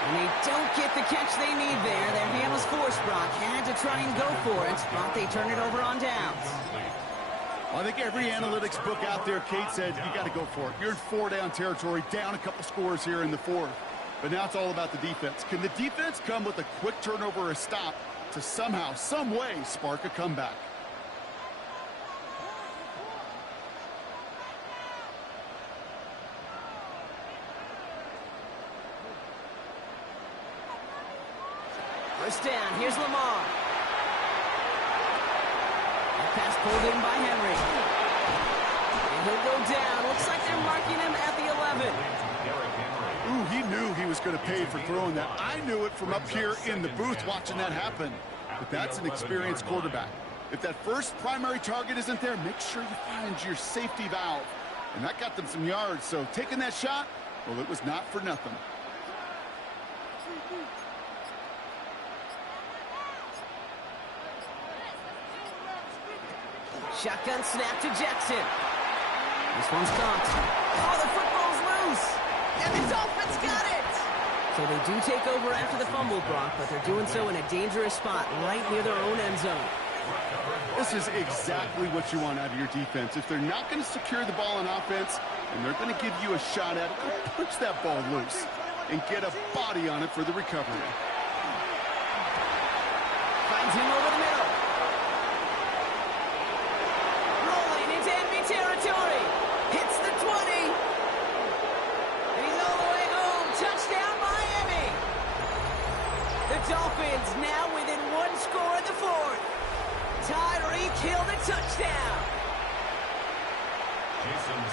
And they don't get the catch they need there. Their hand was forced, Brock. Had to try and go for it, but they turn it over on downs. Well, I think every analytics book out there, Kate said, you got to go for it. You're in 4-down territory, down a couple scores here in the 4th. But now it's all about the defense. Can the defense come with a quick turnover or a stop to somehow, some way, spark a comeback? First down. Here's Lamar. That pass pulled in by Henry. And he'll go down. Looks like they're marking him at the 11. Ooh, he knew he was going to pay for throwing that. I knew it from up here in the booth watching that happen. But that's an experienced quarterback. If that first primary target isn't there, make sure you find your safety valve. And that got them some yards, so taking that shot, well, it was not for nothing. Shotgun snap to Jackson. This one's caught. Oh, the football's loose. And the Dolphins got it. So they do take over after the fumble, Brock, but they're doing so in a dangerous spot right near their own end zone. This is exactly what you want out of your defense. If they're not going to secure the ball on offense and they're going to give you a shot at it, go push that ball loose and get a body on it for the recovery. Finds him over the middle. Rolling into enemy territory. Hits the 20. And he's all the way home. Touchdown, Miami. The Dolphins now within one score in the fourth. Tyreek Hill the touchdown.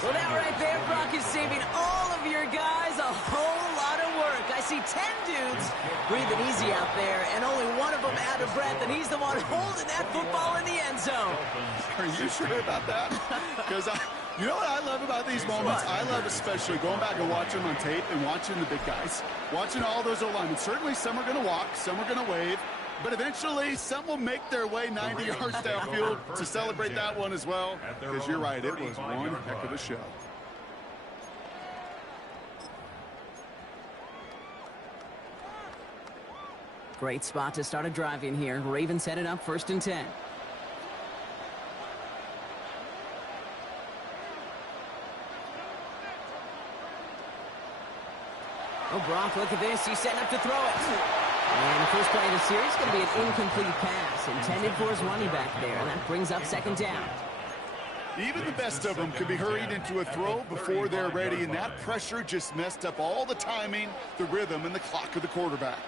Well, that right there, Brock, is saving all of your guys a whole lot of work. I see 10 dudes breathing easy out there, and only one of them out of breath, and he's the one holding that football in the end zone. Are you sure about that? Because you know what I love about these moments? I love especially going back and watching them on tape and watching the big guys. Watching all those O-linemen. Certainly some are going to walk, some are going to wave. But eventually, some will make their way 90 yards downfield to celebrate that one as well. Because you're right, it was one heck of a show. Great spot to start a drive in here. Ravens headed up 1st and 10. Oh, Brock, look at this. He's setting up to throw it. And the first play of the series is going to be an incomplete pass intended for his running back there. And that brings up 2nd down. Even the best of them could be hurried into a throw before they're ready, and that pressure just messed up all the timing, the rhythm, and the clock of the quarterback.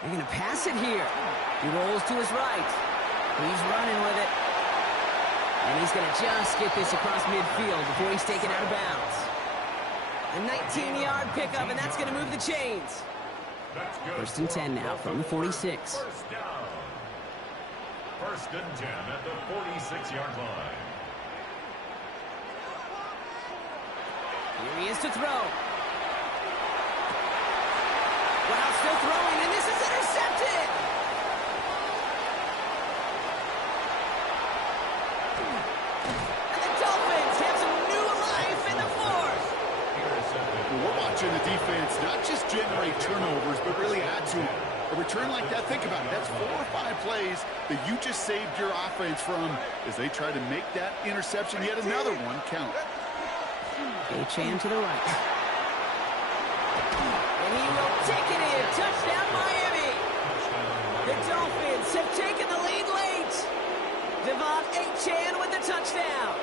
They're going to pass it here. He rolls to his right. He's running with it. And he's going to just get this across midfield before he's taken out of bounds. A 19-yard pickup, and that's going to move the chains. 1st and 10 now from the 46. First down. 1st and 10 at the 46-yard line. Here he is to throw. Wow, still throwing, and this is intercepted. And the Dolphins have some new life in the fourth. Well, we're watching the defense not just generate turnovers, but really add to them. A return like that, think about it. That's 4 or 5 plays that you just saved your offense from as they try to make that interception, yet another one, count. Achane to the right. And he will take it in. Touchdown, Miami. The Dolphins have taken the lead late. Devon Achane with the touchdown.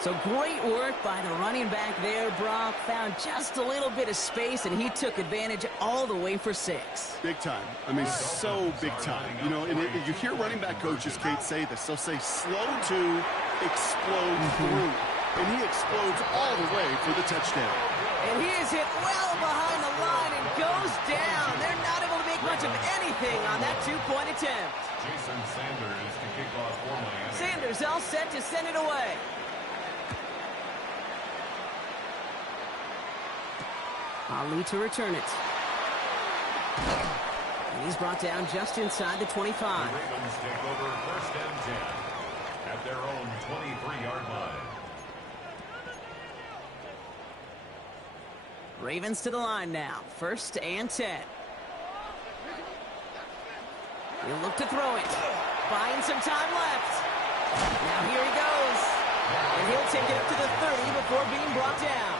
So great work by the running back there, Brock. Found just a little bit of space, and he took advantage all the way for 6. Big time. I mean, so big time. You know, and you hear running back coaches, Kate, say this. They'll say slow to explode through. And he explodes all the way for the touchdown. And he is hit well behind the line and goes down. They're not able to make much of anything on that 2-point attempt. Jason Sanders to kick off for Miami. Sanders all set to send it away. Ali to return it. And he's brought down just inside the 25. The Ravens take over 1st and 10 at their own 23-yard line. Ravens to the line now. 1st and 10. He'll look to throw it. Buying some time left. Now here he goes. And he'll take it up to the 30 before being brought down.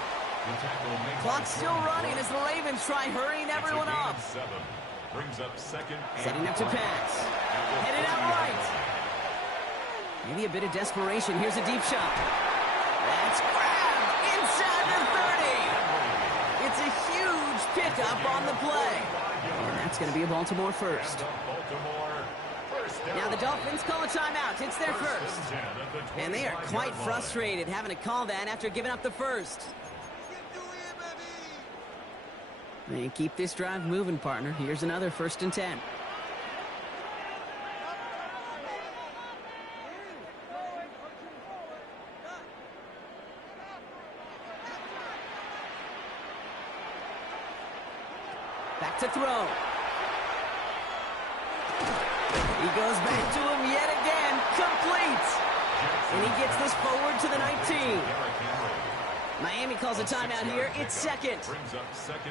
Clock's still running as the Ravens try hurrying everyone up. Brings up second. Setting up to pass. Headed out right. Maybe a bit of desperation. Here's a deep shot. That's grabbed inside the 30. It's a huge pickup on the play. And that's going to be a Baltimore first. Now the Dolphins call a timeout. It's their first. And they are quite frustrated having to call that after giving up the first. They keep this drive moving, partner. Here's another 1st and 10. Back to throw. He goes back to him yet again. Complete. And he gets this forward to the 19. Miami calls a timeout here. It's second.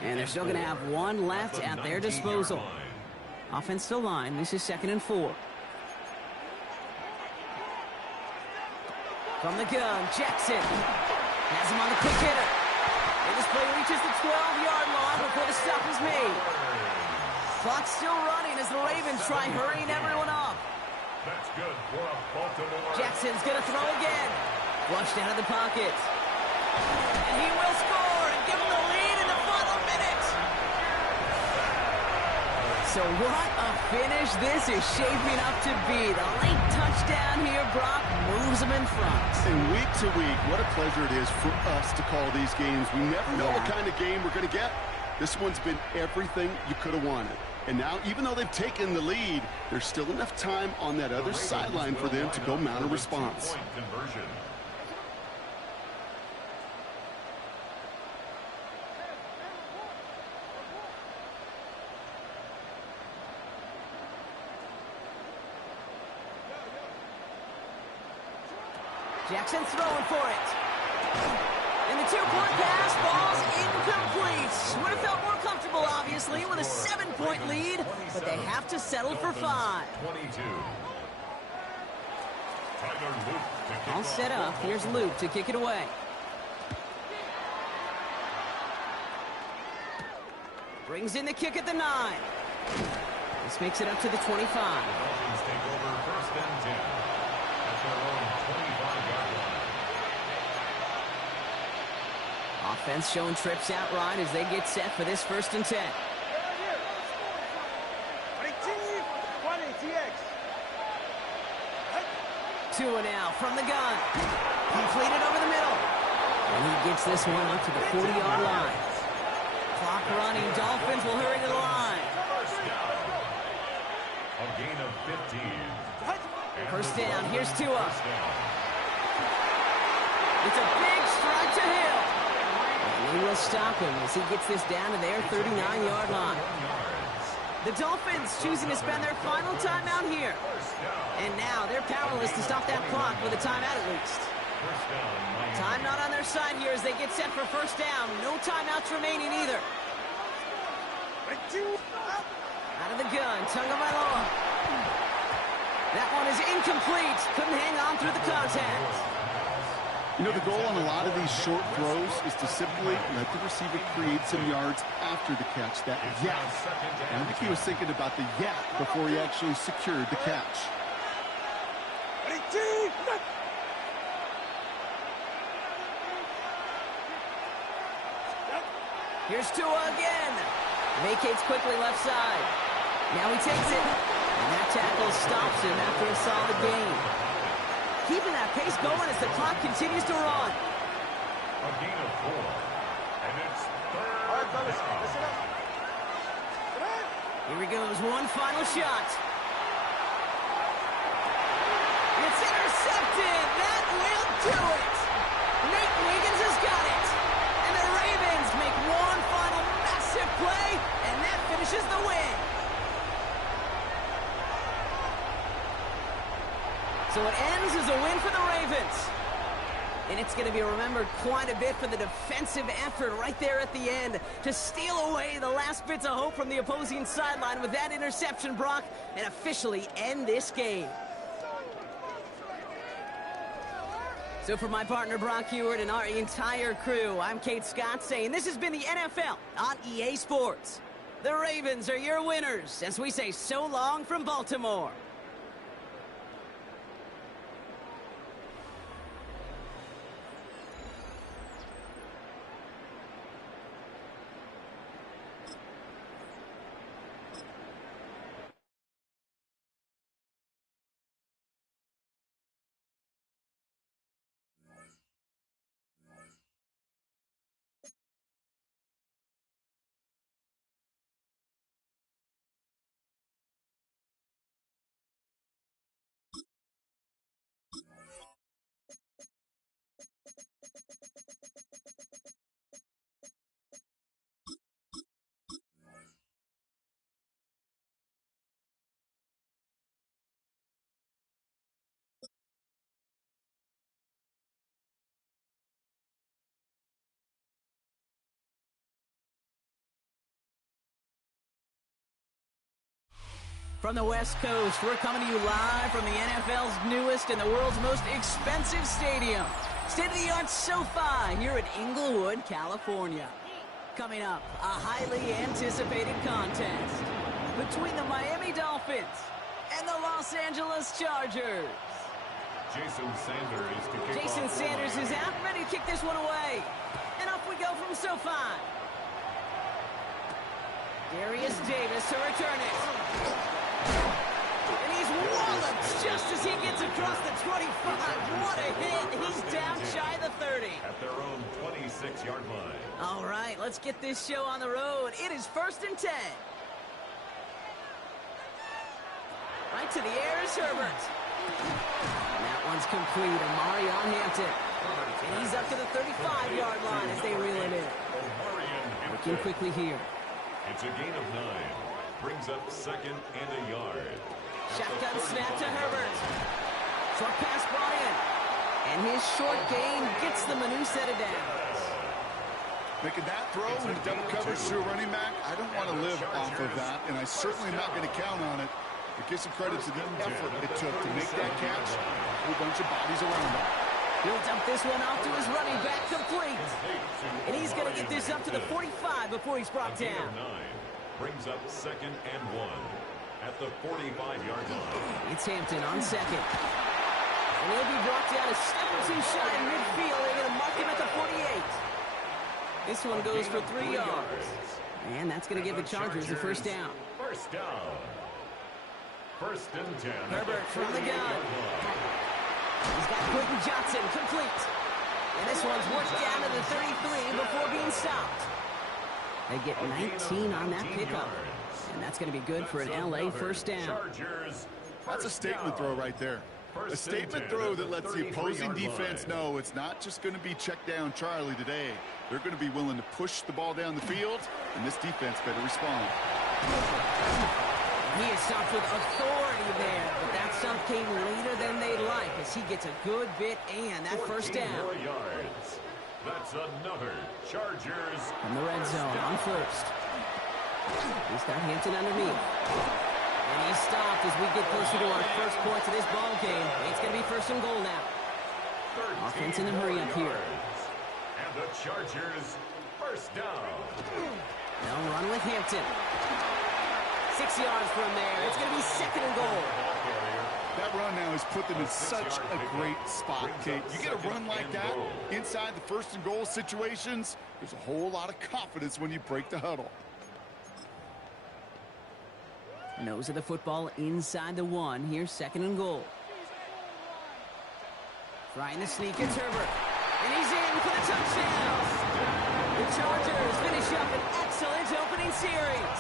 And they're still going to have one left at their disposal. Offense still line. This is 2nd and 4. From the gun, Jackson has him on the quick hitter. And this play reaches the 12-yard line before the stop is made. Clock's still running as the Ravens try hurrying everyone up. That's good for a Baltimore. Jackson's going to throw again. Flushed out of the pocket. And he will score and give them the lead in the final minute. So what a finish this is shaping up to be. The late touchdown here, Brock, moves them in front. And week to week, what a pleasure it is for us to call these games. We never know what kind of game we're going to get. This one's been everything you could have wanted. And now, even though they've taken the lead, there's still enough time on that other sideline for them to go mount a response. Jackson's throwing for it. And the 2-point pass, ball's incomplete. Would have felt more comfortable, obviously, with a 7-point lead, but they have to settle for 5. All set up. Here's Luke to kick it away. Brings in the kick at the 9. This makes it up to the 25. Dolphins take over 1st and 10 at their own 25-yard line. Offense showing trips out right as they get set for this 1st and 10. 2 now from the gun. Completed over the middle. And he gets this one up to the 40-yard line. Clock running. Dolphins will hurry to the line. A gain of 15. First down. Here's Tua. It's a big strike to Hill. And he will stop him as he gets this down to their 39-yard line. The Dolphins choosing to spend their final timeout here. And now they're powerless to stop that clock with a timeout at least. Time not on their side here as they get set for 1st down. No timeouts remaining either. Out of the gun, Tagovailoa. That one is incomplete. Couldn't hang on through the contact. You know, the goal on a lot of these short throws is to simply let the receiver create some yards after the catch, that yak. And I think he was thinking about the yak before he actually secured the catch. Here's Tua again. Vacates quickly left side. Now he takes it. And that tackle stops him after a solid gain. Keeping that pace going as the clock continues to run. A gain of 4. And it's 3rd down. Here he goes, one final shot. It's intercepted. That will do it. Nate Wiggins has got it. And the Ravens make one final massive play, and that finishes the win. So it ends as a win for the Ravens. And it's going to be remembered quite a bit for the defensive effort right there at the end to steal away the last bits of hope from the opposing sideline with that interception, Brock, and officially end this game. So for my partner Brock Heward and our entire crew, I'm Kate Scott saying this has been the NFL on EA Sports. The Ravens are your winners as we say so long from Baltimore. From the West Coast, we're coming to you live from the NFL's newest and the world's most expensive stadium. State-of-the-art SoFi here in Inglewood, California. Coming up, a highly anticipated contest between the Miami Dolphins and the Los Angeles Chargers. Jason Sanders is out, ready to kick this one away. And off we go from SoFi. Darius Davis to return it. And he's walloped just as he gets across the 25. What a hit. He's down shy of the 30. At their own 26-yard line. All right, let's get this show on the road. It is 1st and 10. Right to the air is Herbert. And that one's complete. Amari on Hampton. And he's up to the 35-yard line as they reel it in. Working quickly here. It's a gain of 9. Brings up 2nd and a yard. Shotgun snap to Herbert. Short pass brought in. And his short gain gets them a new set of downs. Making that throw in double coverage to a running back, I don't want to live off of that, and I certainly am not going to count on it. But give some credit to the effort it took to make that catch. A whole bunch of bodies around him. He'll dump this one off to his running back, complete. And he's going to get this up to the 45 before he's brought down. Brings up 2nd and 1 at the 45-yard line. It's Hampton on 2nd. And he'll be brought down a step or two shy in midfield. They're going to mark him at the 48. This one goes for 3 yards. And that's going to give the Chargers the first down. First down. 1st and 10. Herbert from the gun. He's got Quentin Johnson complete. And this one's worked down to the 33 before being stopped. They get 19 on that pickup. And that's going to be good for an LA first down. That's a statement throw right there. A statement throw that lets the opposing defense know it's not just going to be check down Charlie today. They're going to be willing to push the ball down the field, and this defense better respond. He is stopped with authority there, but that stop came later than they'd like as he gets a good bit and that first down. That's another Chargers. From the red zone on 1st. He's got Hampton underneath. And he's stopped as we get closer to our first points of this ball game. It's going to be 1st and goal now. Offense in a hurry up here. And the Chargers first down. They'll run with Hampton. 6 yards from there. It's going to be 2nd and goal. That run now has put them in such a great spot, Kate. You get a run like that inside the 1st and goal situations, there's a whole lot of confidence when you break the huddle. Nose of the football inside the 1. Here's 2nd and goal. Trying to sneak, it's Herbert. And he's in for the touchdown. The Chargers finish up an excellent opening series.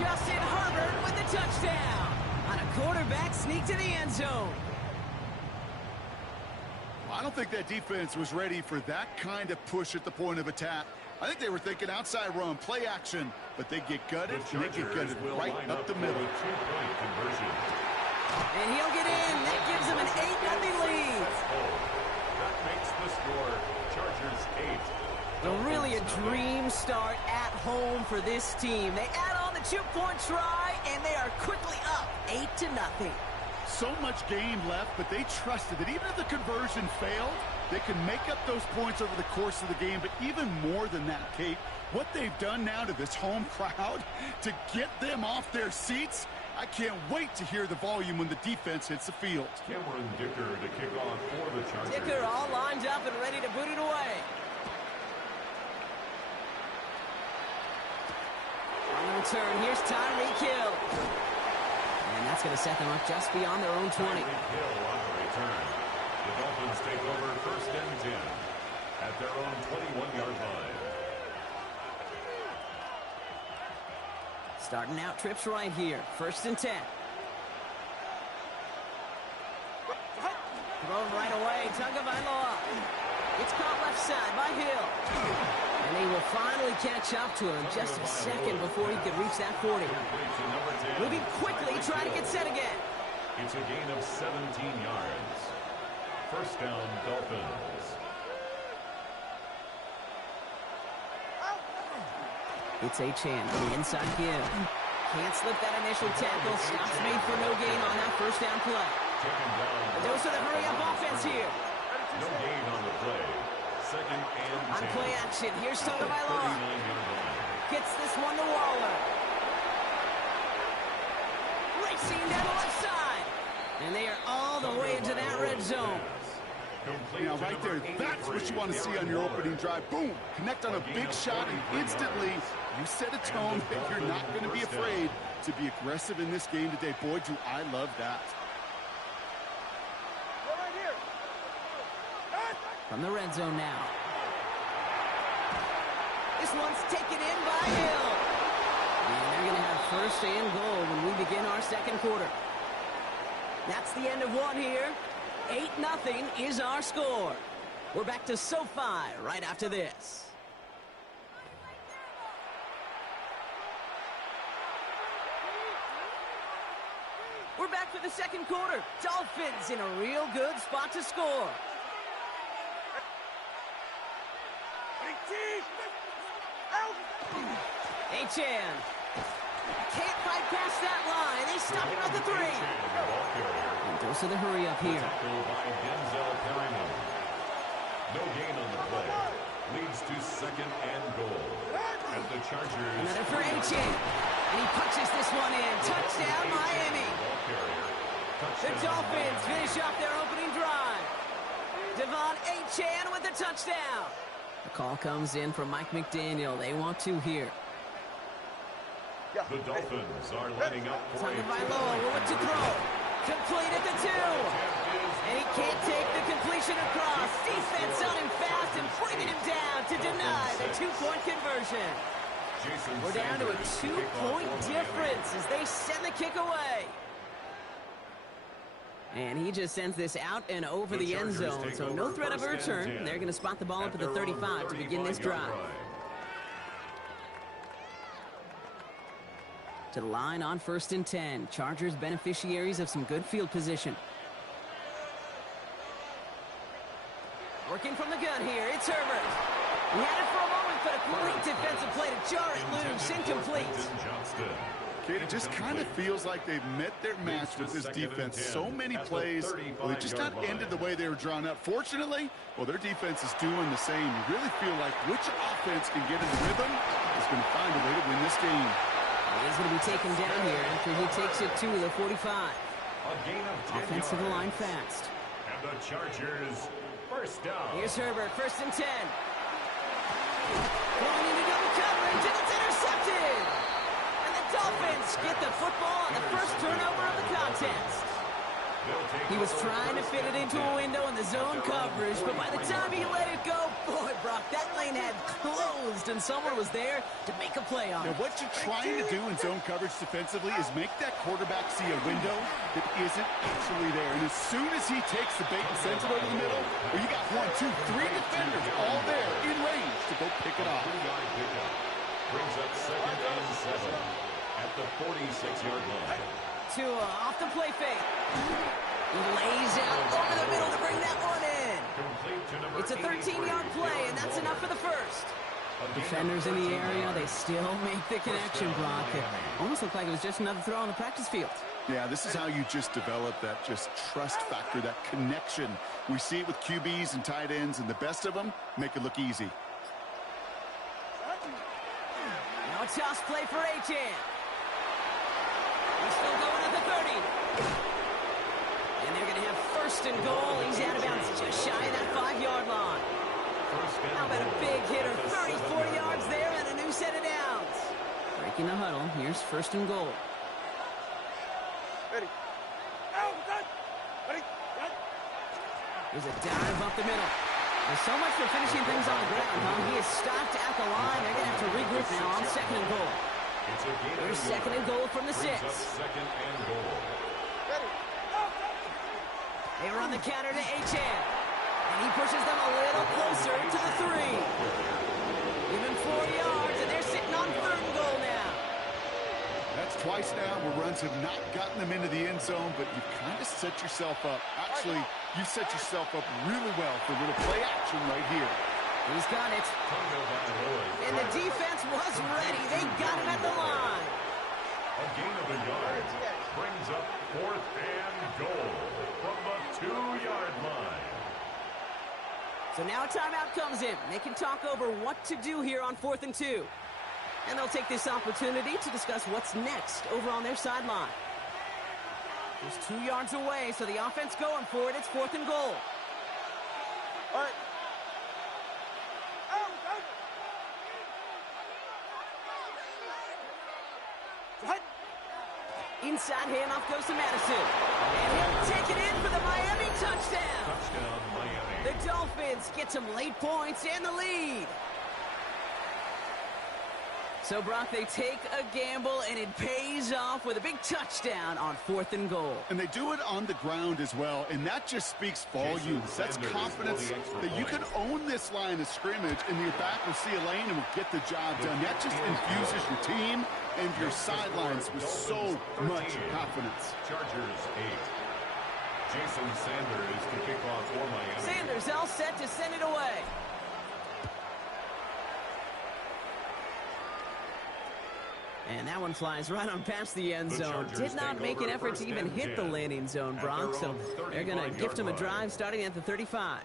Justin Herbert with the touchdown on a quarterback sneak to the end zone. Well, I don't think that defense was ready for that kind of push at the point of attack. I think they were thinking outside run, play action, but they get gutted, and they get gutted right up the middle. And he'll get in. That gives them an 8-0 lead. That makes the score Chargers 8. Really a dream start at home for this team. They add on the 2-point try, and they are quickly up 8-0. So much game left, but they trusted that even if the conversion failed, they can make up those points over the course of the game. But even more than that, Kate, what they've done now to this home crowd to get them off their seats, I can't wait to hear the volume when the defense hits the field. Cameron Dicker to kick off for the Chargers. Dicker all lined up and ready to boot it away. On the return, here's Tyreek Hill. And that's going to set them up just beyond their own 20. Tyreek Hill on the return. The Dolphins take over 1st and 10 at their own 21-yard line. Starting out trips right here. 1st and 10. Thrown right away. Tagovailoa. It's caught left side by Hill. And they will finally catch up to him just a second before he could reach that 40. Moving quickly, trying to get set again. It's a gain of 17 yards. 1st down, Dolphins. It's Achane on the inside give. Can't slip that initial tackle. Stops made for no gain on that 1st down play. A dose of the hurry-up offense here. No gain on the play. 2nd and 10. On play action, here's Tagovailoa. Gets this one to Waller. Racing down the left side. And they are all the way into that red zone. Now, right there, that's what you want to see on your opening drive. Boom! Connect on a big shot, and instantly you set a tone that you're not going to be afraid to be aggressive in this game today. Boy, do I love that. From the red zone now. This one's taken in by Hill. And they're going to have 1st and goal when we begin our 2nd quarter. That's the end of one here. 8-0 is our score. We're back to SoFi right after this. We're back for the 2nd quarter. Dolphins in a real good spot to score. Achane. Can't fight past that line. They stop him at the 3. And dose of the hurry up here. No gain on the play. Leads to 2nd and goal. And the Chargers. Another for Achane. And he punches this one in. Touchdown, Miami. The Dolphins finish off their opening drive. Devon Achane with the touchdown. The call comes in from Mike McDaniel. They want 2 here. The Dolphins are lining up for Tagovailoa will look to throw. Complete at the 2. And he can't take the completion across. Defense on him fast and bringing him down to deny the 2-point conversion. We're down to a 2-point difference as they send the kick away. And he just sends this out and over the end zone, so no threat of a return. They're going to spot the ball up at the 35 to begin this drive. To the line on 1st and 10. Chargers beneficiaries of some good field position. Working from the gun here, it's Herbert. He had it for a moment, but a great defensive play to jar it loose, incomplete. Kate, it just kind of feels like they've met their match with this defense. So many plays, well, they just not ended the way they were drawn up. Fortunately, well, their defense is doing the same. You really feel like which offense can get in the rhythm is going to find a way to win this game. He's going to be taken down here after he takes it to the 45. Offensive line fast. And the Chargers, 1st down. Here's Herbert, 1st and 10. Going into double coverage, and it's intercepted. And the Dolphins get the football on the 1st turnover of the contest. He was trying to fit it into a window in the zone coverage, but by the time he let it go, boy, Brock, that lane had closed, and someone was there to make a play on it. Now, what you're trying to do in zone coverage defensively is make that quarterback see a window that isn't actually there. And as soon as he takes the bait and sends it over the middle, well, you got 1, 2, 3 defenders all there in range to go pick it off. Brings up 2nd and 7 at the 46-yard line. Tua off the play fake. He lays out over the middle to bring that one in. It's a 13-yard play, and that's enough for the 1st. Defenders in the area, they still make the connection, Brock. It almost looked like it was just another throw on the practice field. Yeah, this is how you just develop that just trust factor, that connection. We see it with QBs and tight ends, and the best of them make it look easy. Now a toss play for Achan. He's still going at the 30. And they're going to have first and goal. He's out of bounds just shy of that 5-yard line. How about a big hitter? 34 yards there and a new set of downs. Breaking the huddle. Here's first and goal. Ready. Ready. There's a dive up the middle. There's so much for finishing things on the ground, huh? He is stopped at the line. They're going to have to regroup now on second and goal. Here's second and goal from the 6. Second and goal. Ready. They run the counter to Achan. And he pushes them a little closer to the 3. Give him 4 yards, and they're sitting on third and goal now. That's twice now where runs have not gotten them into the end zone, but you've kind of set yourself up. Actually, you set yourself up really well for a little play action right here. He's got it. And the defense was ready. They got him at the line. A gain of a yard brings up fourth and goal from the 2-yard line. So now a timeout comes in. They can talk over what to do here on 4th and 2. And they'll take this opportunity to discuss what's next over on their sideline. Just 2 yards away, so the offense going for it. It's 4th and goal. All right. Inside handoff goes to Madison. And he'll take it in for the Miami touchdown. Touchdown, Miami. The Dolphins get some late points and the lead. So, Brock, they take a gamble, and it pays off with a big touchdown on 4th and goal. And they do it on the ground as well, and that just speaks volumes. That's confidence that you can own this line of scrimmage, and your back will see a lane and will get the job done. That just infuses your team and your sidelines with so much confidence. Chargers 8. Jason Sanders to kick off for Miami. Sanders all set to send it away. And that one flies right on past the end zone. Did not make an effort to even hit the landing zone, Brock, so they're going to gift him a drive starting at the 35.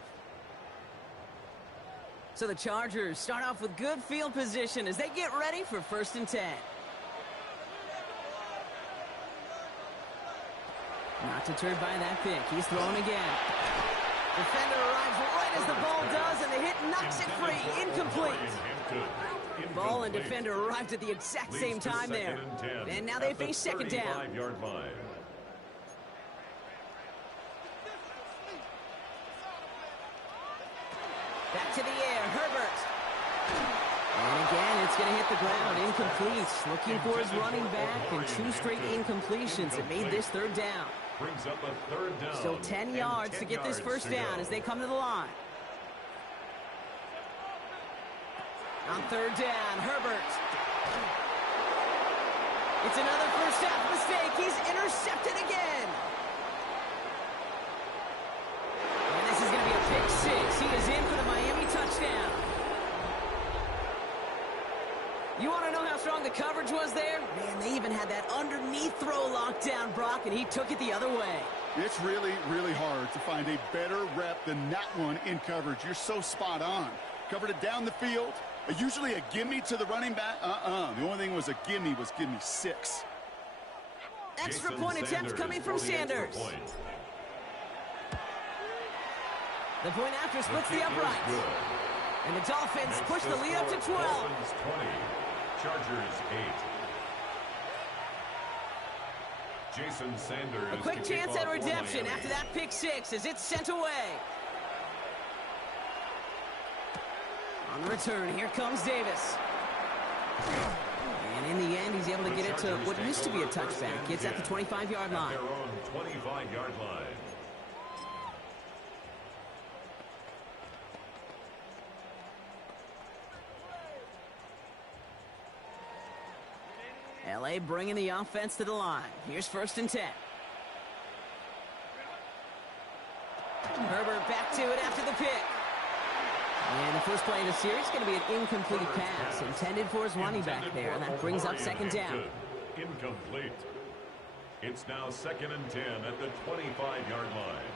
So the Chargers start off with good field position as they get ready for 1st and 10. Not deterred by that pick. He's throwing again. Defender arrives right as the ball does, and the hit knocks it free. Incomplete. Ball and defender arrived at the exact same time there. And now they face second down. 35-yard line. Back to the air, Herbert. And again, it's going to hit the ground. Incomplete. Looking for his running back, and 2 straight incompletions. It made this 3rd down. Brings up a 3rd down. Still 10 yards to get this first down as they come to the line. On 3rd down, Herbert. It's another first half mistake. He's intercepted again. And this is going to be a pick 6. He is in for the Miami touchdown. You want to know how strong the coverage was there? Man, they even had that underneath throw locked down, Brock, and he took it the other way. It's really, really hard to find a better rep than that one in coverage. You're so spot on. Covered it down the field. Usually a gimme to the running back. The only thing was a gimme 6. Extra point attempt coming from Sanders. The point after splits the uprights. And the Dolphins push the lead up to 12. Dolphins 20. Chargers 8. Jason Sanders. A quick chance at redemption after that pick 6 as it's sent away. On the return, here comes Davis. And in the end, he's able to get it to what used to be a touchback. It's at the 25-yard line. Their own 25-yard line. LA bringing the offense to the line. Here's 1st and 10. Herbert back to it after the pick. And the first play of the series is going to be an incomplete pass intended for his running back there, and that brings up second down. Incomplete. It's now 2nd and 10 at the 25-yard line.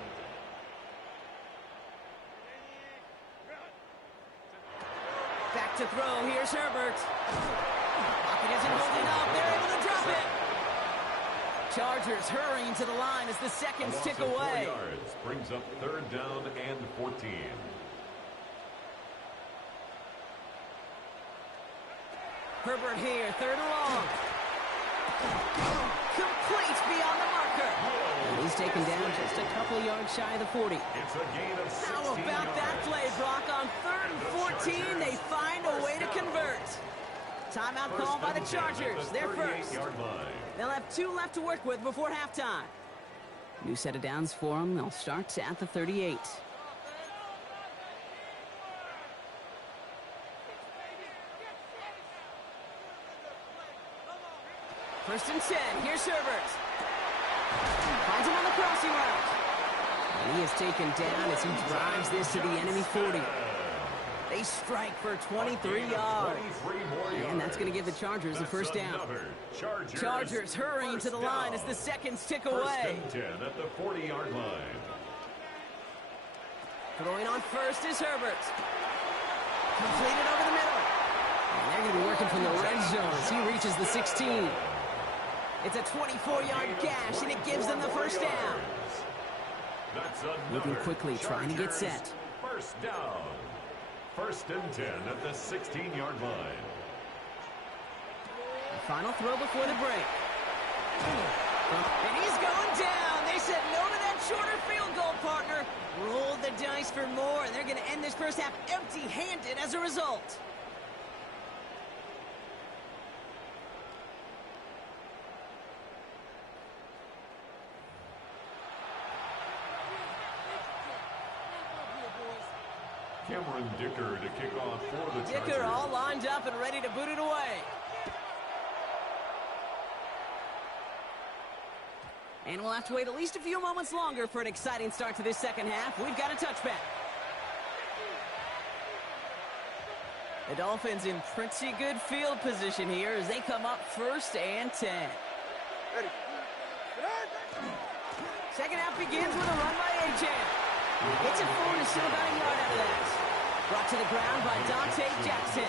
Back to throw. Here's Herbert. Pocket isn't holding up. They're able to drop it. Chargers hurrying to the line as the seconds tick away. 4 yards brings up 3rd down and 14. Herbert here, 3rd and long. Complete beyond the marker. And he's taken down just a couple yards shy of the 40. It's a gain of 16 How about that play, Brock? On 3rd and 14, they find a way to convert. Timeout called by the Chargers. They're first. They'll have 2 left to work with before halftime. New set of downs for them. They'll start at the 38. First and 10. Here's Herbert. Finds him on the crossing route. And he is taken down as he drives this to the enemy 40. They strike for 23 yards. And that's going to give the Chargers the first down. Chargers hurrying to the line as the seconds tick away. First and 10 at the 40-yard line. Throwing on first is Herbert. Completed over the middle. And they're going to be working from the red zone as he reaches the 16. It's a 24-yard gash, and it gives them the first down. Moving quickly, trying to get set. First down. First and 10 at the 16-yard line. The final throw before the break. And he's going down. They said no to that shorter field goal, partner. Rolled the dice for more, and they're going to end this first half empty-handed as a result. Cameron Dicker to kick off for the Chargers. Dicker all lined up and ready to boot it away. And we'll have to wait at least a few moments longer for an exciting start to this second half. We've got a touchback. The Dolphins in pretty good field position here as they come up 1st and 10. Ready. Second half begins with a run by Achane. Gets it forward and still about a yard out of that. Brought to the ground by Dante Jackson.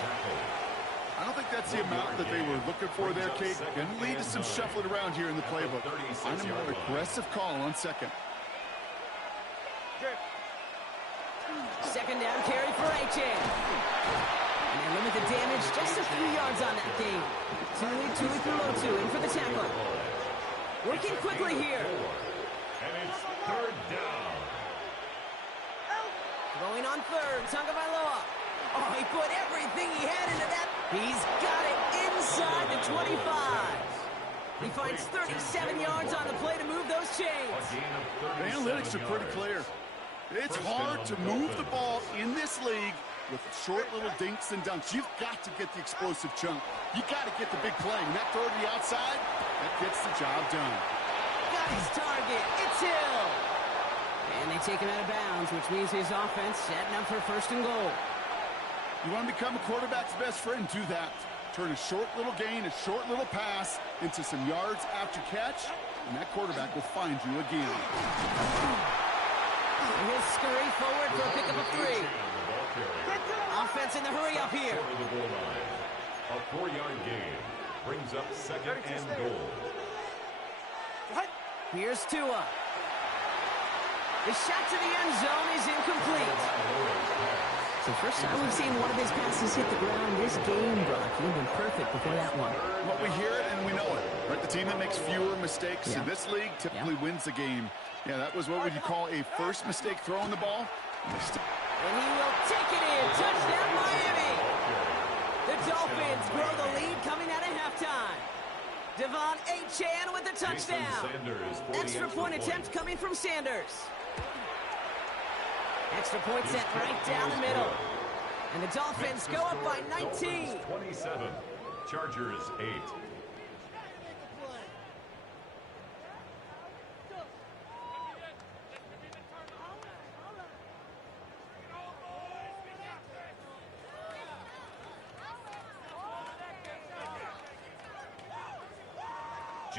I don't think that's the amount that they were looking for there, Kate. Going to lead to some shuffling around here in the playbook. On a more aggressive call on second. Second down carry for Achane. And they limit the damage just a few yards on that game. Tuli Tuipulotu in for the tackle. Working quickly here. And it's 3rd down. Throwing on 3rd, Tagovailoa. Oh, he put everything he had into that. He's got it inside the 25. He finds 37 yards on the play to move those chains. The analytics are pretty clear. It's hard to move the ball in this league with short little dinks and dunks. You've got to get the explosive chunk. You got to get the big play. And that throw to the outside, that gets the job done. Got his target. It's Hill. And they take him out of bounds, which means his offense setting up for 1st and goal. You want to become a quarterback's best friend, do that. Turn a short little gain, a short little pass into some yards after catch, and that quarterback will find you again. And he'll scurry forward for a pickup of 3. Offense in the hurry up here. A 4-yard gain brings up 2nd and goal. Here's Tua. The shot to the end zone is incomplete. So first time we've seen one of his passes hit the ground this game, Brock. He'd been perfect before that one. Well, we hear it and we know it. Right? The team that makes fewer mistakes in this league typically wins the game. Yeah, that was what would you call a first mistake throwing the ball. And he will take it in. Touchdown, Miami. The Dolphins grow the lead coming out of halftime. Devon Achane with the touchdown. Extra point attempt coming from Sanders. Extra point set right down the middle. And the Dolphins go up by 19. 27. Chargers 8.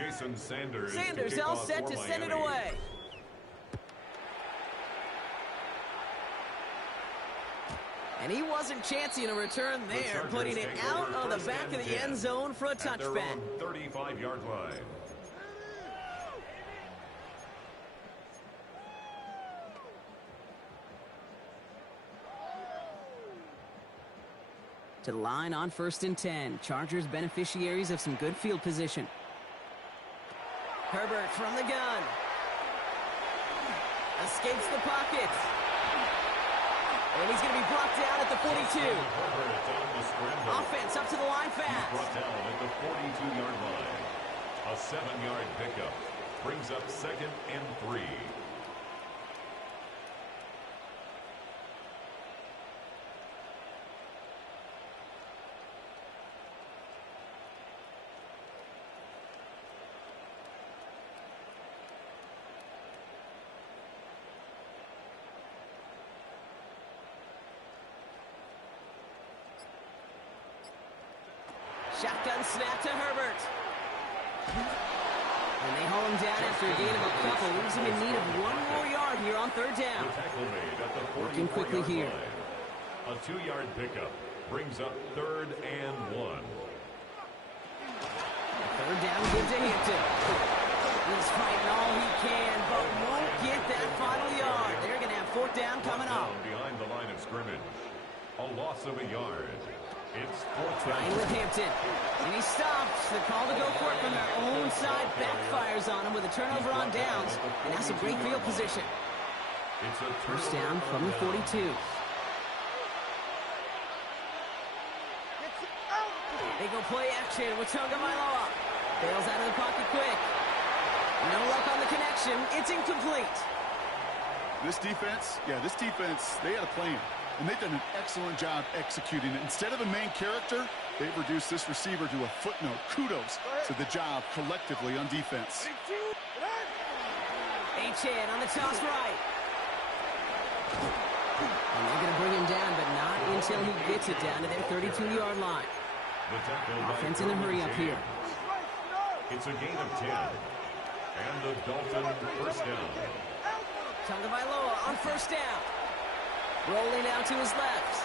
Jason Sanders. Sanders all set to send it away. And he wasn't chancing a return there, putting it out of the back of the end zone for a touchback. 35-yard line. To the line on 1st and 10. Chargers beneficiaries of some good field position. Herbert from the gun. Escapes the pocket. And he's going to be brought down at the 42. Offense up to the line fast. Brought down at the 42-yard line. A 7-yard pickup brings up 2nd and 3. Shotgun snap to Herbert. And they haul him down after a gain of a couple. Leaves him in need of 1 more yard here on 3rd down. Working quickly here. A 2-yard pickup brings up 3rd and 1. 3rd down, good to Hampton. He's fighting all he can, but won't get that final yard. They're going to have 4th down coming up. Behind the line of scrimmage. A loss of a yard. It's 4th Trying down. with Hampton. And he stops. The call to go for it from their own side backfires on him with a turnover on downs. And that's a great field position. It's a 1st down from the 42. They go play action with Tagovailoa. Bails out of the pocket quick. No luck on the connection. It's incomplete. This defense, they had a plan. And they've done an excellent job executing it. Instead of a main character, they've reduced this receiver to a footnote. Kudos to the job collectively on defense. Achane on the toss right. And they're going to bring him down, but not until he gets it down to their 32-yard line. Offense in the hurry up here. It's a gain of 10. And the Dolphin 1st down. Tagovailoa on 1st down. Rolling out to his left.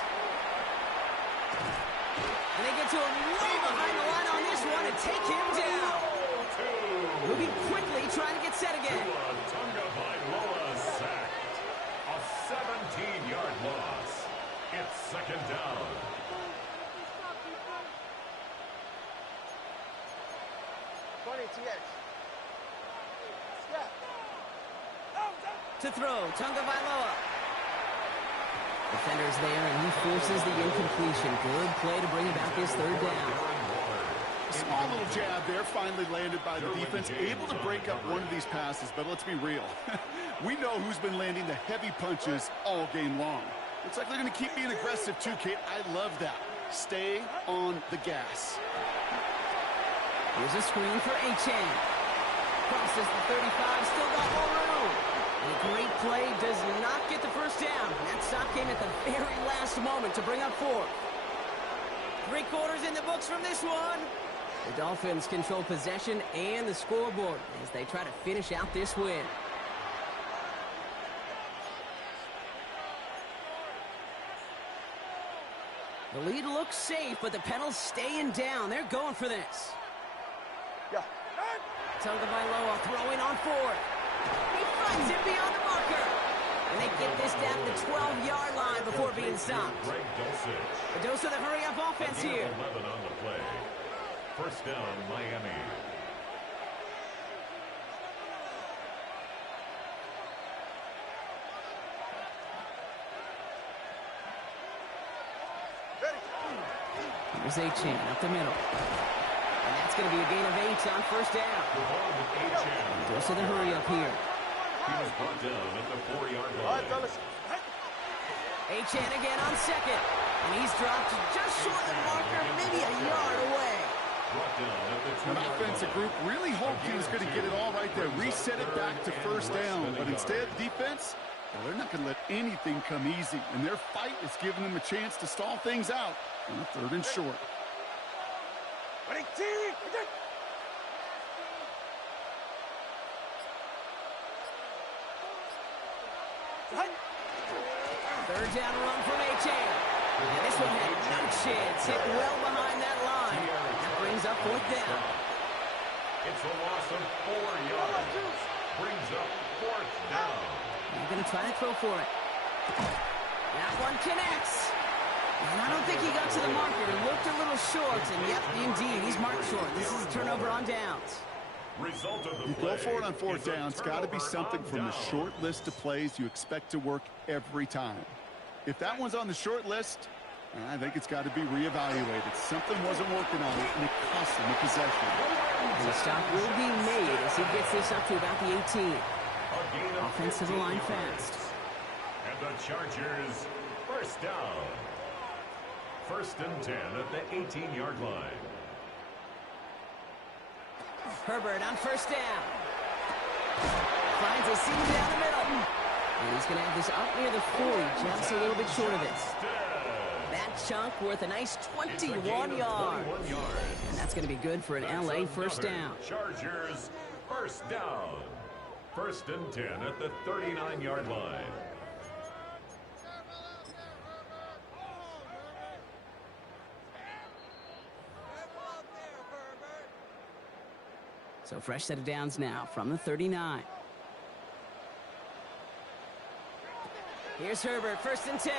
And they get to him way behind the line on this one and take him down. Moving quickly, trying to get set again. Tagovailoa sacked. A 17-yard loss. It's 2nd down. To throw, Tagovailoa. Defenders there, and he forces the incompletion. Good play to bring about this 3rd down. Small little jab there, finally landed by the defense. Able to break up one of these passes, but let's be real. We know who's been landing the heavy punches all game long. Looks like they're going to keep being aggressive too, Kate. I love that. Stay on the gas. Here's a screen for Achane. Crosses the 35, still got more room. A great play does not get the 1st down. That stop came at the very last moment to bring up 4th. 3 quarters in the books from this one. The Dolphins control possession and the scoreboard as they try to finish out this win. The lead looks safe, but the pedals staying down. They're going for this. Tagovailoa throwing on 4th. He finds it beyond the marker. And they get this down to the 12-yard line before being stopped. A dose of the hurry-up offense here. 11 on the play. 1st down, Miami. Here's Achane up the middle. And that's going to be a gain of 8 on 1st down. Dose of the hurry-up here. He was brought down at the 4-yard line. Achane again on 2nd. And he's dropped just short of the marker, maybe a yard away. An offensive group really hoped he was going to get it all right there. Reset it back to 1st down. But instead, defense, well, they're not going to let anything come easy. And their fight is giving them a chance to stall things out on a 3rd and short. Third down run from A-Chain. And this one had no chance. Hit well behind that line. That brings up fourth down. It's a loss of 4 yards. Brings up fourth down. They're going to try to throw for it. That one connects. And I don't think he got to the marker. He looked a little short. And yep, indeed, he's marked short. This is a turnover on downs. Result of the You go for it on fourth down. It's got to be something from the short list of plays you expect to work every time. If that one's on the short list, I think it's got to be reevaluated. Something wasn't working on it, and it cost him the possession. And the stop will be made as he gets this up to about the 18. Offensive line fast. And the Chargers, first down. First and 10 at the 18-yard line. Herbert on first down. Finds a seam down the middle. And he's going to have this up near the 40, just a little bit short of it. That chunk worth a nice 21 yards. And that's going to be good for an LA first down. Chargers, first down. First and 10 at the 39-yard line. So fresh set of downs now from the 39. Here's Herbert, first and 10.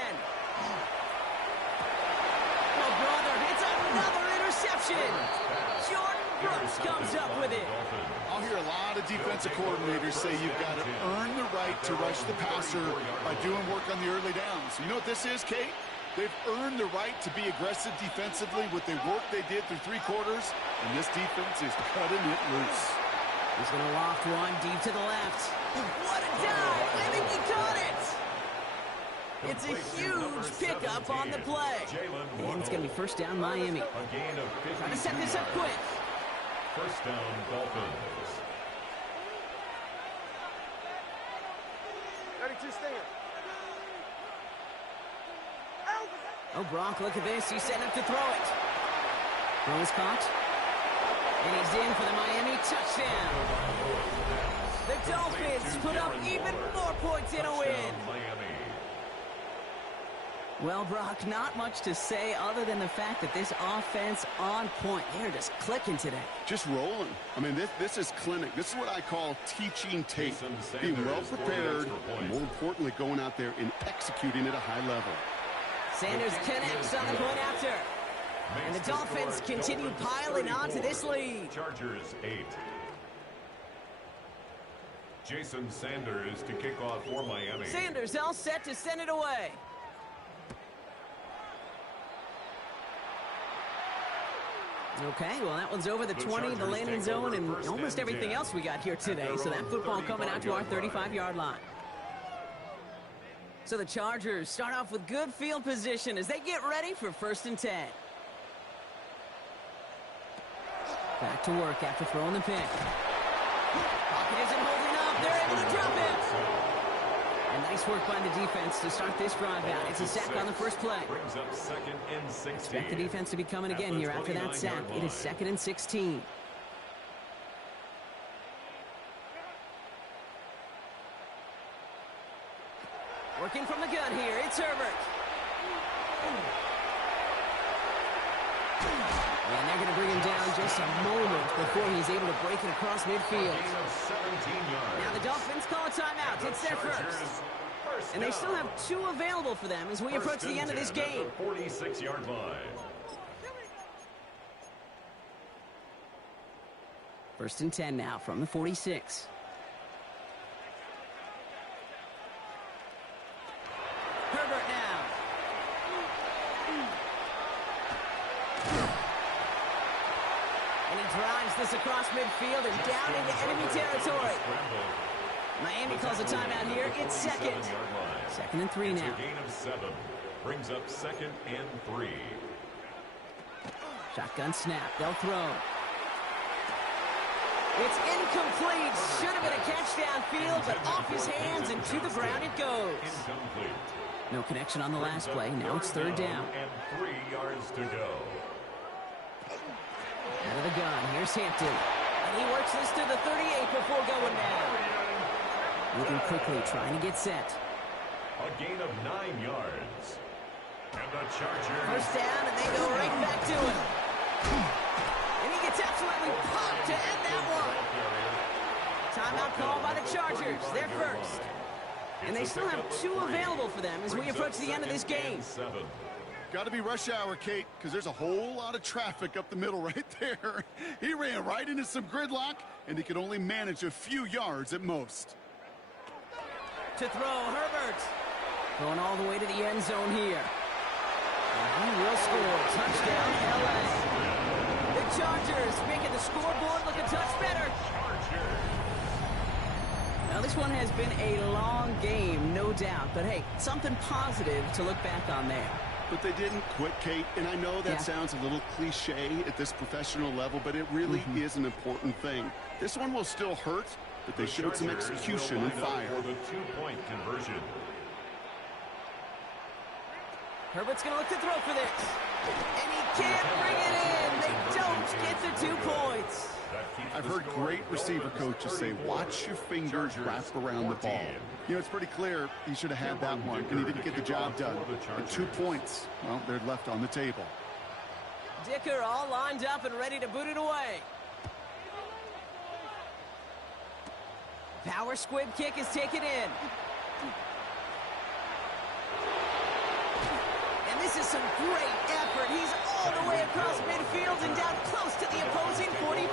Oh, brother, it's another interception. Jordan Brooks comes up with it. I'll hear a lot of defensive coordinators say you've got to earn the right to rush the passer by doing work on the early downs. You know what this is, Kate? They've earned the right to be aggressive defensively with the work they did through 3 quarters, and this defense is cutting it loose. He's going to loft one deep to the left. What a dive! I think he caught it! It's a huge pickup on the play. And it's going to be first down Miami. Trying to set this up quick. First down Dolphins. 32 stand. Oh, Gronk, look at this. He's setting up to throw it. Throw is caught. And he's in for the Miami touchdown. The Dolphins put up even more points in a win. Well, Brock, not much to say other than the fact that this offense on point. They're just clicking today. Just rolling. I mean, this is clinic. This is what I call teaching tape. Being well prepared, and more importantly, going out there and executing at a high level. Sanders connects on the point after. And the Dolphins continue piling on to this lead. Chargers 8. Jason Sanders to kick off for Miami. Sanders all set to send it away. Okay, well, that one's over the 20, the landing zone, and almost everything else we got here today. So that football coming out to our 35-yard line. So the Chargers start off with good field position as they get ready for first and 10. Back to work after throwing the pick. Pocket isn't holding up. They're able to drop it. And nice work by the defense to start this drive out. It's a sack on the first play. Brings up second and 16. Expect the defense to be coming again here after that sack. It is second and 16. Working from the gun here, it's Herbert. And they're going to bring him down just a moment before he's able to break it across midfield. Now the Dolphins call a timeout. It's their first. And they still have 2 available for them as we approach the end of this game. 46-yard line. First and 10 now from the 46. Herbert now. And he drives this across midfield and down into enemy territory. Miami calls a timeout here. It's second. Second and 3 now. It's a gain of 7. Brings up second and 3. Shotgun snap. They'll throw. It's incomplete. Should have been a catch downfield, but off his hands and to the ground it goes. Incomplete. No connection on the last play. Now it's third down. And 3 yards to go. Out of the gun. Here's Hampton. And he works this to the 38 before going down. Moving quickly, trying to get set. A gain of 9 yards. And the Chargers. First down, and they go right back to him. And he gets absolutely popped to end that one. Timeout call by the Chargers. They're first. And they still have 2 available for them as we approach the end of this game. Got to be rush hour, Kate, because there's a whole lot of traffic up the middle right there. He ran right into some gridlock, and he could only manage a few yards at most. To throw, Herbert. Going all the way to the end zone here. And he will score. Touchdown, LA. The Chargers making the scoreboard look a touch better. Now, this one has been a long game, no doubt. But, hey, something positive to look back on there. But they didn't quit, Kate, and I know that sounds a little cliche at this professional level, but it really is an important thing. This one will still hurt, but they showed some execution and fire. For the 2-point conversion. Herbert's going to look to throw for this. And he can't bring it in. They don't get the 2 points. I've heard great receiver coaches say, watch your fingers wrap around the ball. You know, it's pretty clear he should have had that one, and he didn't get the job done. And 2 points, well, they're left on the table. Dicker all lined up and ready to boot it away. Power squib kick is taken in. And this is some great effort. He's all the way across midfield and down close to the opposing 45.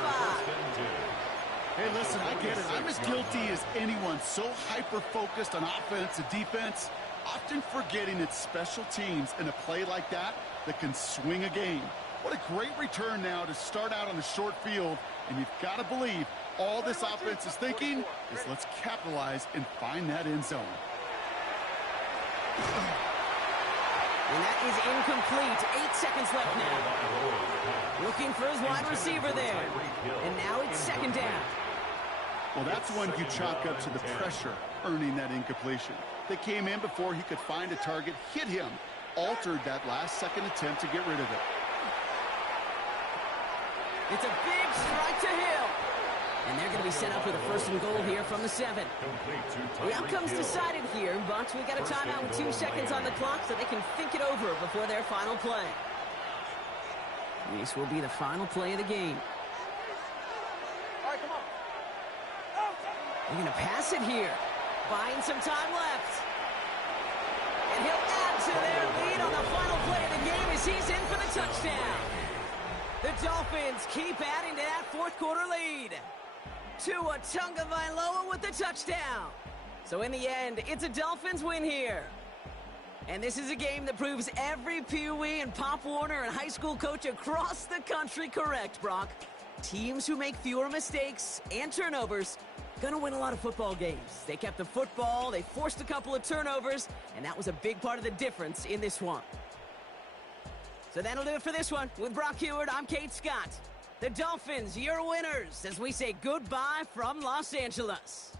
Hey, listen, I get it. I'm as guilty as anyone. So hyper-focused on offense and defense, often forgetting it's special teams in a play like that that can swing a game. What a great return now to start out on the short field, and you've got to believe all this offense is thinking is let's capitalize and find that end zone. And that is incomplete. 8 seconds left now. Looking for his wide receiver there. And now it's second down. Well, that's one you chalk up to the pressure earning that incompletion. They came in before he could find a target, hit him, altered that last-second attempt to get rid of it. It's a big strike to Hill. And they're going to be set up with a 1st and goal here from the 7. The outcome's decided here, but we got a timeout with 2 seconds on the clock so they can think it over before their final play. This will be the final play of the game. All right, come on. They're going to pass it here. Buying some time left. And he'll add to their lead on the final play of the game as he's in for the touchdown. The Dolphins keep adding to that 4th quarter lead. Tua Tagovailoa with the touchdown. So in the end, it's a Dolphins win here. And this is a game that proves every Pee Wee and Pop Warner and high school coach across the country correct, Brock. Teams who make fewer mistakes and turnovers gonna win a lot of football games. They kept the football, they forced a couple of turnovers, and that was a big part of the difference in this one. So that'll do it for this one. With Brock Heward, I'm Kate Scott. The Dolphins, your winners, as we say goodbye from Los Angeles.